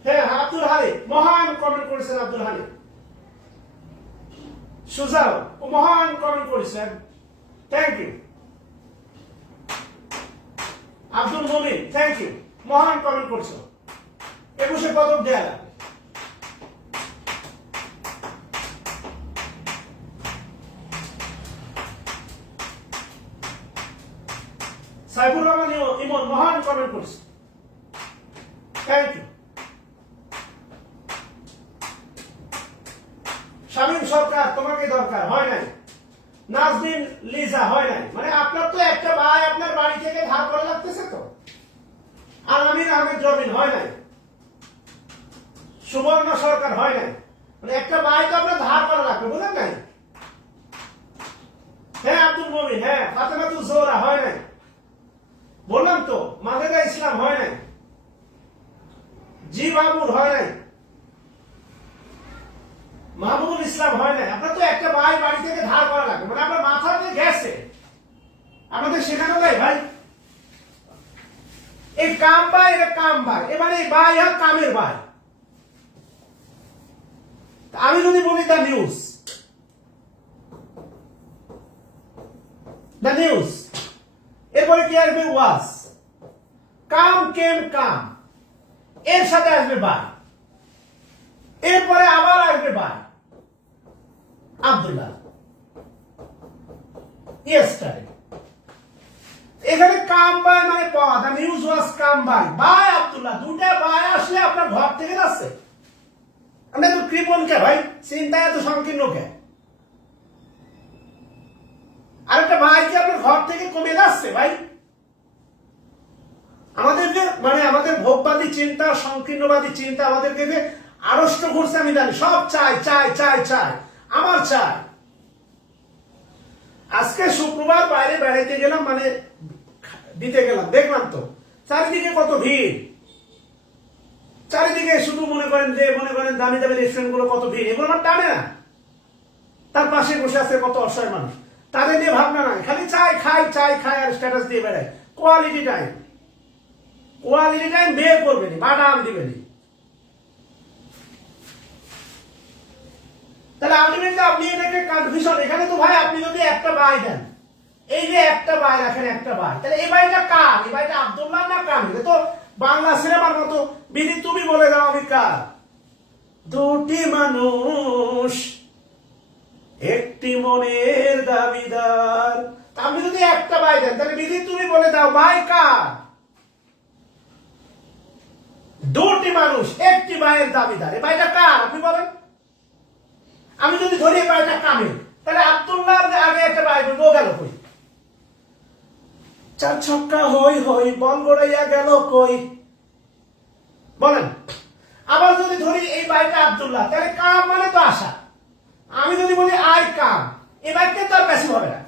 হ্যাঁ, আব্দুল হালিম মহান কমেন্ট করেছেন। আব্দুল হালিম সুজাও মহান কমেন্ট করেছেন, থ্যাংক ইউ। আব্দুল মুমিন থ্যাংক ইউ, মহান কমেন্ট করছো। 21 পদক দেয়া লাগবে। সাইফুর রহমান ইমন মহান কমেন্ট করছে, থ্যাংক ইউ। শামীম সরকার তোমাকে দরকার হয় নাই। নাজনীন লিজা হয় নাই, মানে আপনার তো একটা ভাই আপনার বাড়ি থেকে ধার করে লাগতেছে তো। আর আমির আহমেদ জমিন হয় নাই। সুবর্ণ সরকার হয় নাই, মানে একটা ভাই তো আপনার ধার করা লাগবে, বুঝলেন নাই? হ্যাঁ আব্দুল মুমিন, হ্যাঁ ফাতেমাতুজ জোহরা হয় নাই, বললাম তো। মাদেদা ইসলাম হয় নাই, জি বাবুর হয় নাই, মাহমুদুল ইসলাম হয় নাই। আপনার তো একটা ভাই বাড়ি থেকে ধার করা লাগবে, মানে আপনার মাথা দিয়ে গেছে, আমাদের শেখানো যায় ভাই। এই কাম ভাই, এটা কাম ভাই, এবারে এই ভাই আর কামের ভাই। আমি যদি বলি দা নিউজ, দা নিউজ, এরপরে কি আসবে? ওয়াজ। কাম কেম কাম, এর সাথে আসবে ভাই, এরপরে আবার আসবে ভাই আব্দুল্লাহ ইয়েস্টারডে। এখানে কাম বাই মানে পাওয়া, the news was come by by Abdullah. দুটা বাই আসলে আপনার ঘর থেকে যাচ্ছে। আপনি তো কৃপণ কে ভাই, চিন্তায় এত সংকীর্ণ কে? আরেকটা ভাই কি আপনার ঘর থেকে কমে যাচ্ছে ভাই? আমাদের যে মানে আমাদের ভোগবাদী চিন্তা, সংকীর্ণবাদী চিন্তা আমাদেরকে যে আড়ষ্ট করছে আমি জানি। সব চাই চাই চাই চাই, আমার চাই। আজকে শুক্রবার বাইরে বেড়াইতে গেলাম, মানে দিতে গেলাম, দেখলাম তো চারিদিকে কত ভিড়। চারিদিকে শুধু মনে করেন দামি দামি রেস্টুরেন্ট গুলো কত ভিড়, এগুলো আমার টানে না। তার পাশে বসে আছে কত অসহায় মানুষ, তাদের নিয়ে ভাবনা নাই, খালি চাই খাই আর স্ট্যাটাস দিয়ে বেড়ায়। কোয়ালিটি টাইম, কোয়ালিটি টাইম বের করবেনি, বাদাম দিবেনি। তাহলে আলটিমেটলি আপনি এটাকে কাজ কনফিউশন, এখানে তো ভাই আপনি যদি একটা বাই দেন, এই যে একটা বাই রাখেন, একটা বাই, তাহলে এই বাইটা কার? এই বাইটা আব্দুল্লাহ না কার? এটা তো বাংলা সিনেমার মতো, বিধি তুমি বলে দাও আমি কার। দুটি মানুষ একটি মনের দাবিদার, তা আপনি যদি একটা বাই দেন তাহলে বিধি তুমি বলে দাও বাই কার? দুটি মানুষ একটি বাইয়ের দাবিদার, এই বাইটা কার আপনি বলেন। আমি যদি ধরি এই বাইটা কামের, তাহলে আব্দুল্লাহর আগে একটা বাই বলবো, গেল কই? চার ছক্কা হই হই বল গড়াইয়া গেল কই? বলেন। আবার যদি ধরি এই বাইটা আব্দুল্লাহ, তাহলে কাম মানে তো আশা। আমি যদি বলি আই কাম, এই বাইকটা তো আর প্যাসিভ হবে না।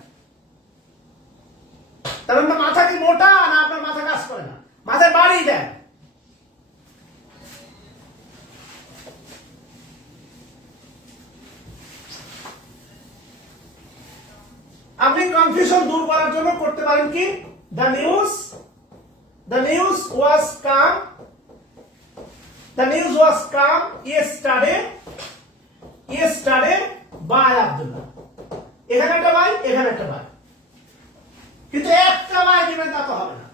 তাহলে আপনার মাথা কি মোটা না আপনার মাথা কাজ করে না? মাথায় বাড়ি দেন। আপনি কনফিউশন দূর করার জন্য করতে পারেন কি, the news was come, the news was come yesterday by Abdullah. এখানে একটা বাই, এখানে একটা বাই, কিন্তু একটা বাই দিবেন তা তো হবে না।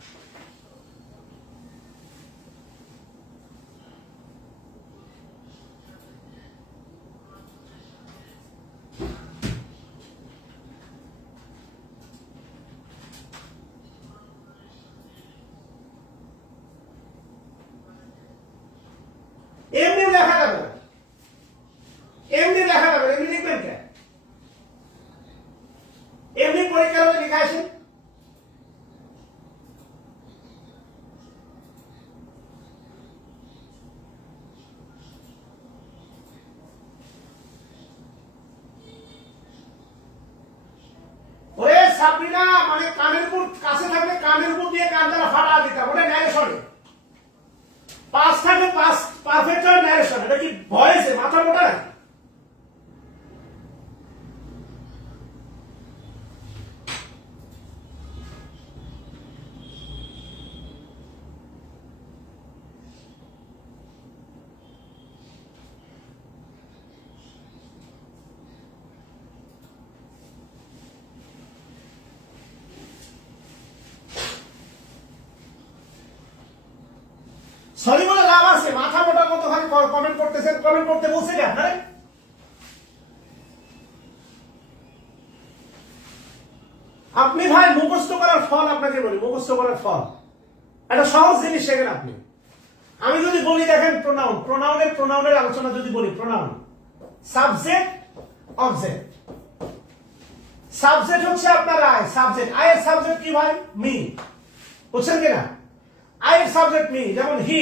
এমনি লেখা যাবে না, এমনি লেখা যাবে, এমনি লিখবেন কে? এমনি পরীক্ষার হলে লিখে আসেন। ওরে সাবরিনা, মানে কানের উপর কাছে থাকলে কানের উপর দিয়ে কান দ্বারা ফাটা দিতাম, ওটা ন্যারেশনে। পাস থাকলে পাস পারফেক্ট হয় ন্যারেশন, এটা কি ভয়েসে মাথা মোটা নাকি? সরি বলে লাভ আছে? মাথা মোটার মতো খালি কমেন্ট করতেছেন, কমেন্ট করতে বলছে কি আপনারে? আপনি ভাই মুখস্থ করার ফল, আপনাকে বলি মুখস্থ করার ফল, একটা সহজ জিনিস শেখেন আপনি। আমি যদি বলি দেখেন প্রোনাউনের আলোচনা যদি বলি, প্রোনাউন সাবজেক্ট অবজেক্ট। সাবজেক্ট হচ্ছে আপনার আই, সাবজেক্ট, আই এর সাবজেক্ট কি ভাই? মি, বুঝছেন কিনা? আই এর সাবজেক্ট মি, যেমন হি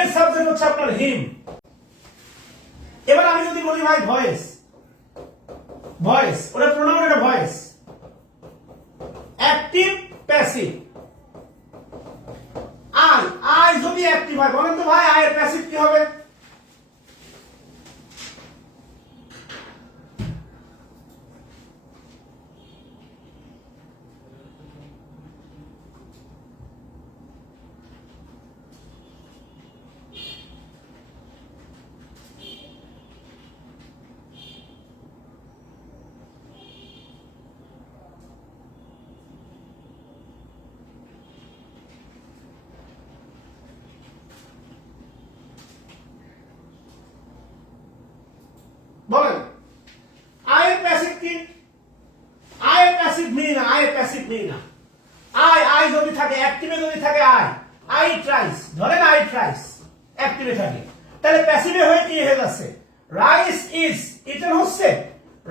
এর সাবজেক্ট হচ্ছে আপনার হিম। এবার আমি যদি বলি ভাই ভয়েস, ওটা প্রোনাউন, এটা ভয়েস। অ্যাক্টিভ প্যাসিভ, আই যদি অ্যাক্টিভ হয়, বলেন তো ভাই আই এর প্যাসিভ কি হবে? বলেন আয়ের প্যাসিভ কি? আয়ের প্যাসিভ মি না, আয়ের প্যাসিভ মি না। আই যদি থাকে, অ্যাক্টিভে যদি থাকে আই ট্রাইস, ধরেন আই ট্রাইস অ্যাক্টিভে থাকে, তাহলে প্যাসিভে হয়ে কি হয়ে যাচ্ছে? রাইস ইজ ইটেন হচ্ছে,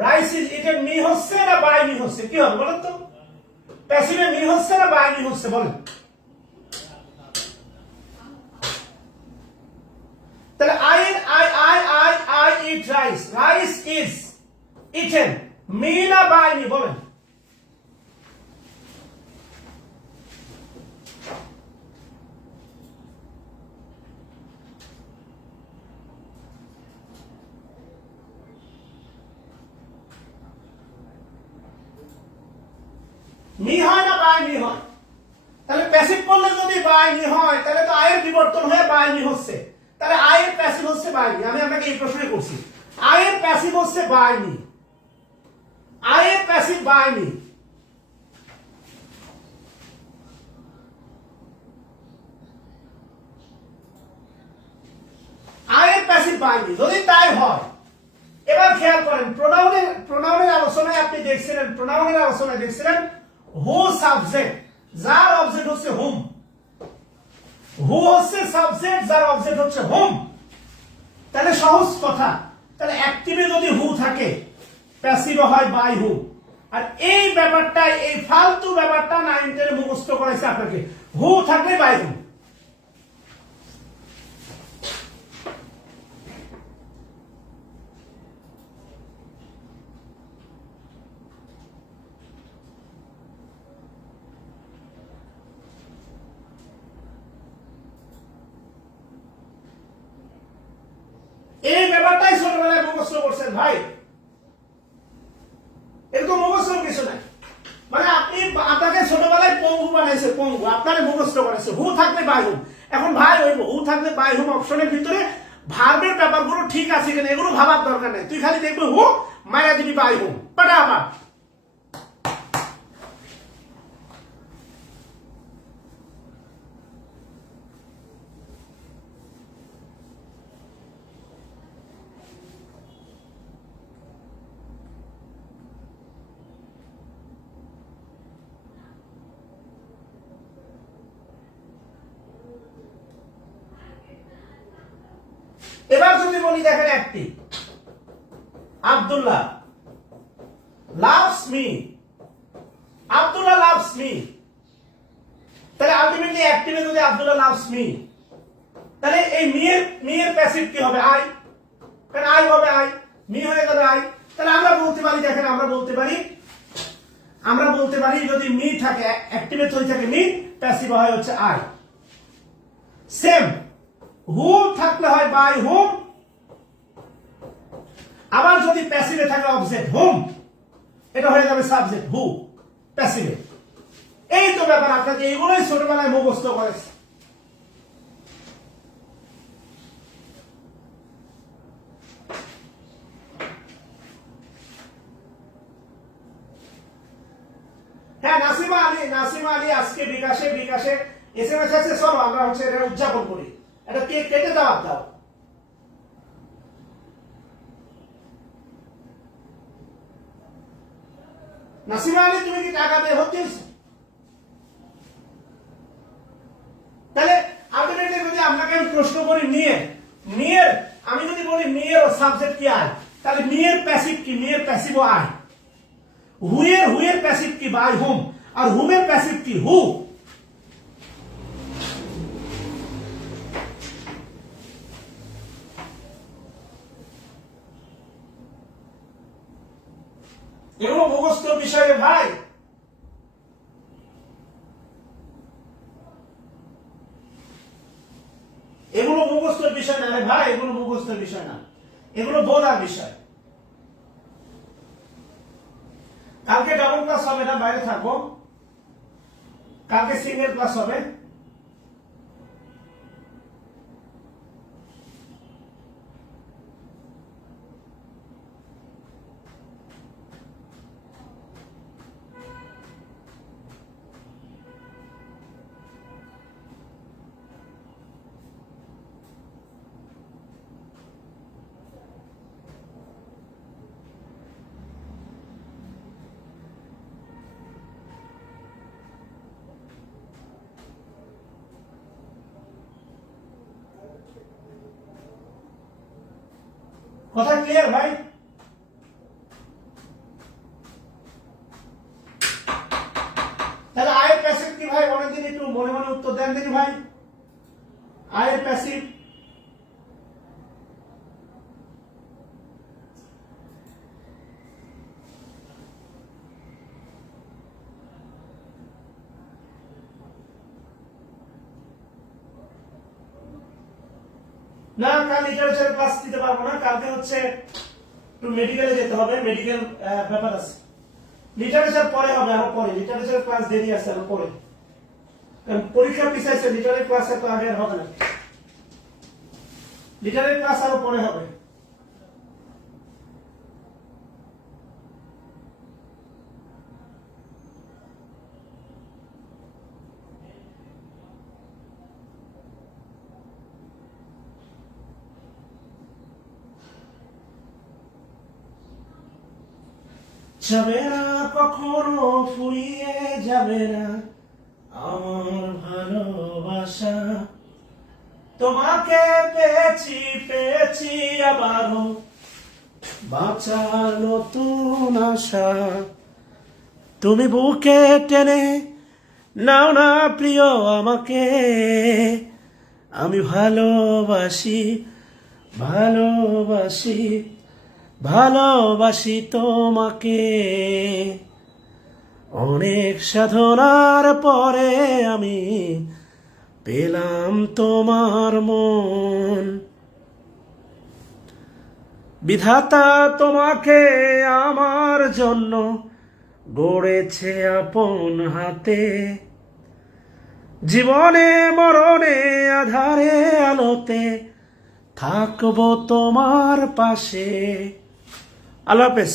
রাইস ইজ ইটেন মি হচ্ছে না বাই মি হচ্ছে? কি হবে বলেন তো? প্যাসিভে মি হচ্ছে না বাই মি হচ্ছে বলেন? তাহলে I eat rice, rice is eaten, me না বাই মি বলেন? মি হয় না বাই মি হয়? তাহলে প্যাসিভ করলে যদি বাই মি হয়, তাহলে তো আয়ের বিবর্তন হয়ে বাই মি হচ্ছে, তাহলে আয়ের প্যাসিভ হচ্ছে বাই মি। আমি আপনাকে এই প্রশ্নই করছি, আয়ের প্যাসিভ হচ্ছে by me, by me. I am passive by me. যদি তাই হয়, এবার খেয়াল করেন প্রোনাউনের আলোচনায় আপনি দেখছিলেন, প্রোনাউনের আলোচনায় দেখছিলেন হু সাবজেক্ট, যার অবজেক্ট হচ্ছে হুম। হু হচ্ছে সাবজেক্ট, যার অবজেক্ট হচ্ছে হুম। তাহলে সহজ কথা, তাহলে অ্যাক্টিভে যদি হু থাকে, প্যাসিভ হয় বাই হু। আর এই ব্যাপারটা, এই ফালতু ব্যাপারটা 9 10 মুখস্থ করাইছে আপনাকে, হু থাকলে বাই হু। এই ব্যাপারটাই ছোটবেলায় মুখস্থ করছেন ভাই, এরকম মুখস্থ কিছু নাই। মানে আপনি, আপনাকে ছোটবেলায় পঙ্গু বানাইছে, পঙ্গু আপনারে মুখস্থ করেছে হু থাকলে বাই হুম। এখন ভাই ওই হু থাকলে বাই হুম অপশনের ভিতরে ভার্বের ব্যাপারগুলো ঠিক আছে কিনা এগুলো ভাবার দরকার নেই, তুই খালি দেখবি হু মায়া দিবি বাই হুম, পাটা আবার। এবার যদি বলি দেখেন একটি, Abdullah loves me, Abdullah loves me. তাহলে আলটিমেটলি অ্যাক্টিভে যদি আব্দুল্লাহ লাভস মি, তাহলে এই মিয়ের প্যাসিভ কি হবে? আই, কারণ আই হবে আই, মি হয়ে যাবে আই। তাহলে আমরা বলতে পারি, দেখেন আমরা বলতে পারি যদি মি থাকে, অ্যাক্টিভে হয়ে থাকে মি, প্যাসিভ হয় হচ্ছে আই। সেম হু থাকলে হয় বাই হুম, আবার যদি প্যাসিভে থাকে অবজেক্ট হুম, এটা হয়ে যাবে সাবজেক্ট হু প্যাসিভে। এই তো ব্যাপার, আপনাকে এইগুলোই ছোটবেলায় মুখস্থ করেছে। হ্যাঁ নাসিমা আলী আজকে বিকাশে এসএমএস আছে, চলো আমরা হচ্ছে এটা উদযাপন করি, এটা কেক কেটে দাও। নাসিমা আলী তুমি কি টাকা দিয়ে ভর্তি হয়েছো? তাহলে আলটিমেটলি যদি আপনাকে আমি প্রশ্ন করি মিয়ের আমি যদি বলি মিয়ের সাবজেক্ট কি আই, তাহলে মিয়ের প্যাসিভ কি? মিয়ের প্যাসিভ আই। হুয়ের প্যাসিভ কি? By whom. আর হুমের প্যাসিভ কি? হু। এগুলো মুখস্থ বিষয়ে ভাই, এগুলো মুখস্থের বিষয় না রে ভাই, এগুলো মুখস্থের বিষয় না, এগুলো বোঝার বিষয়। কালকে ডাবল ক্লাস হবে না, বাইরে থাকবো, কালকে সিঙ্গেল ক্লাস হবে। কথা ক্লিয়ার ভাই? তাহলে আয়ের প্যাসিভ কি ভাই? অনেকদিন একটু মনে মনে উত্তর দেন দেখি ভাই। আয়ের প্যাসিভ না, কাল লিটারেচার ক্লাস দিতে পারবো না, কালকে হচ্ছে একটু মেডিকেলে যেতে হবে, মেডিকেল ব্যাপার আছে। লিটারেচার পরে হবে, আরো পরে, লিটারেচার ক্লাস দেরি আছে আরো পরে, কারণ পরীক্ষা পিছাইছে, লিটারের ক্লাস এত আগে হবে না, লিটারের ক্লাস আরো পরে হবে। যাবে না কখনো ফুরিয়ে যাবে না আমার ভালোবাসা। তোমাকে পেয়েছি পেয়েছি আবারও বাঁচার নতুন আশা। তুমি বুকে টেনে নাও না প্রিয় আমাকে, আমি ভালোবাসি ভালোবাসি ভালোবাসি তোমাকে। অনেক সাধনার পরে আমি পেলাম তোমার মন। বিধাতা তোমাকে আমার জন্য গড়েছে আপন হাতে। জীবনে মরণে আধারে আলোতে থাকবো তোমার পাশে। আল্লাহ হাফেজ।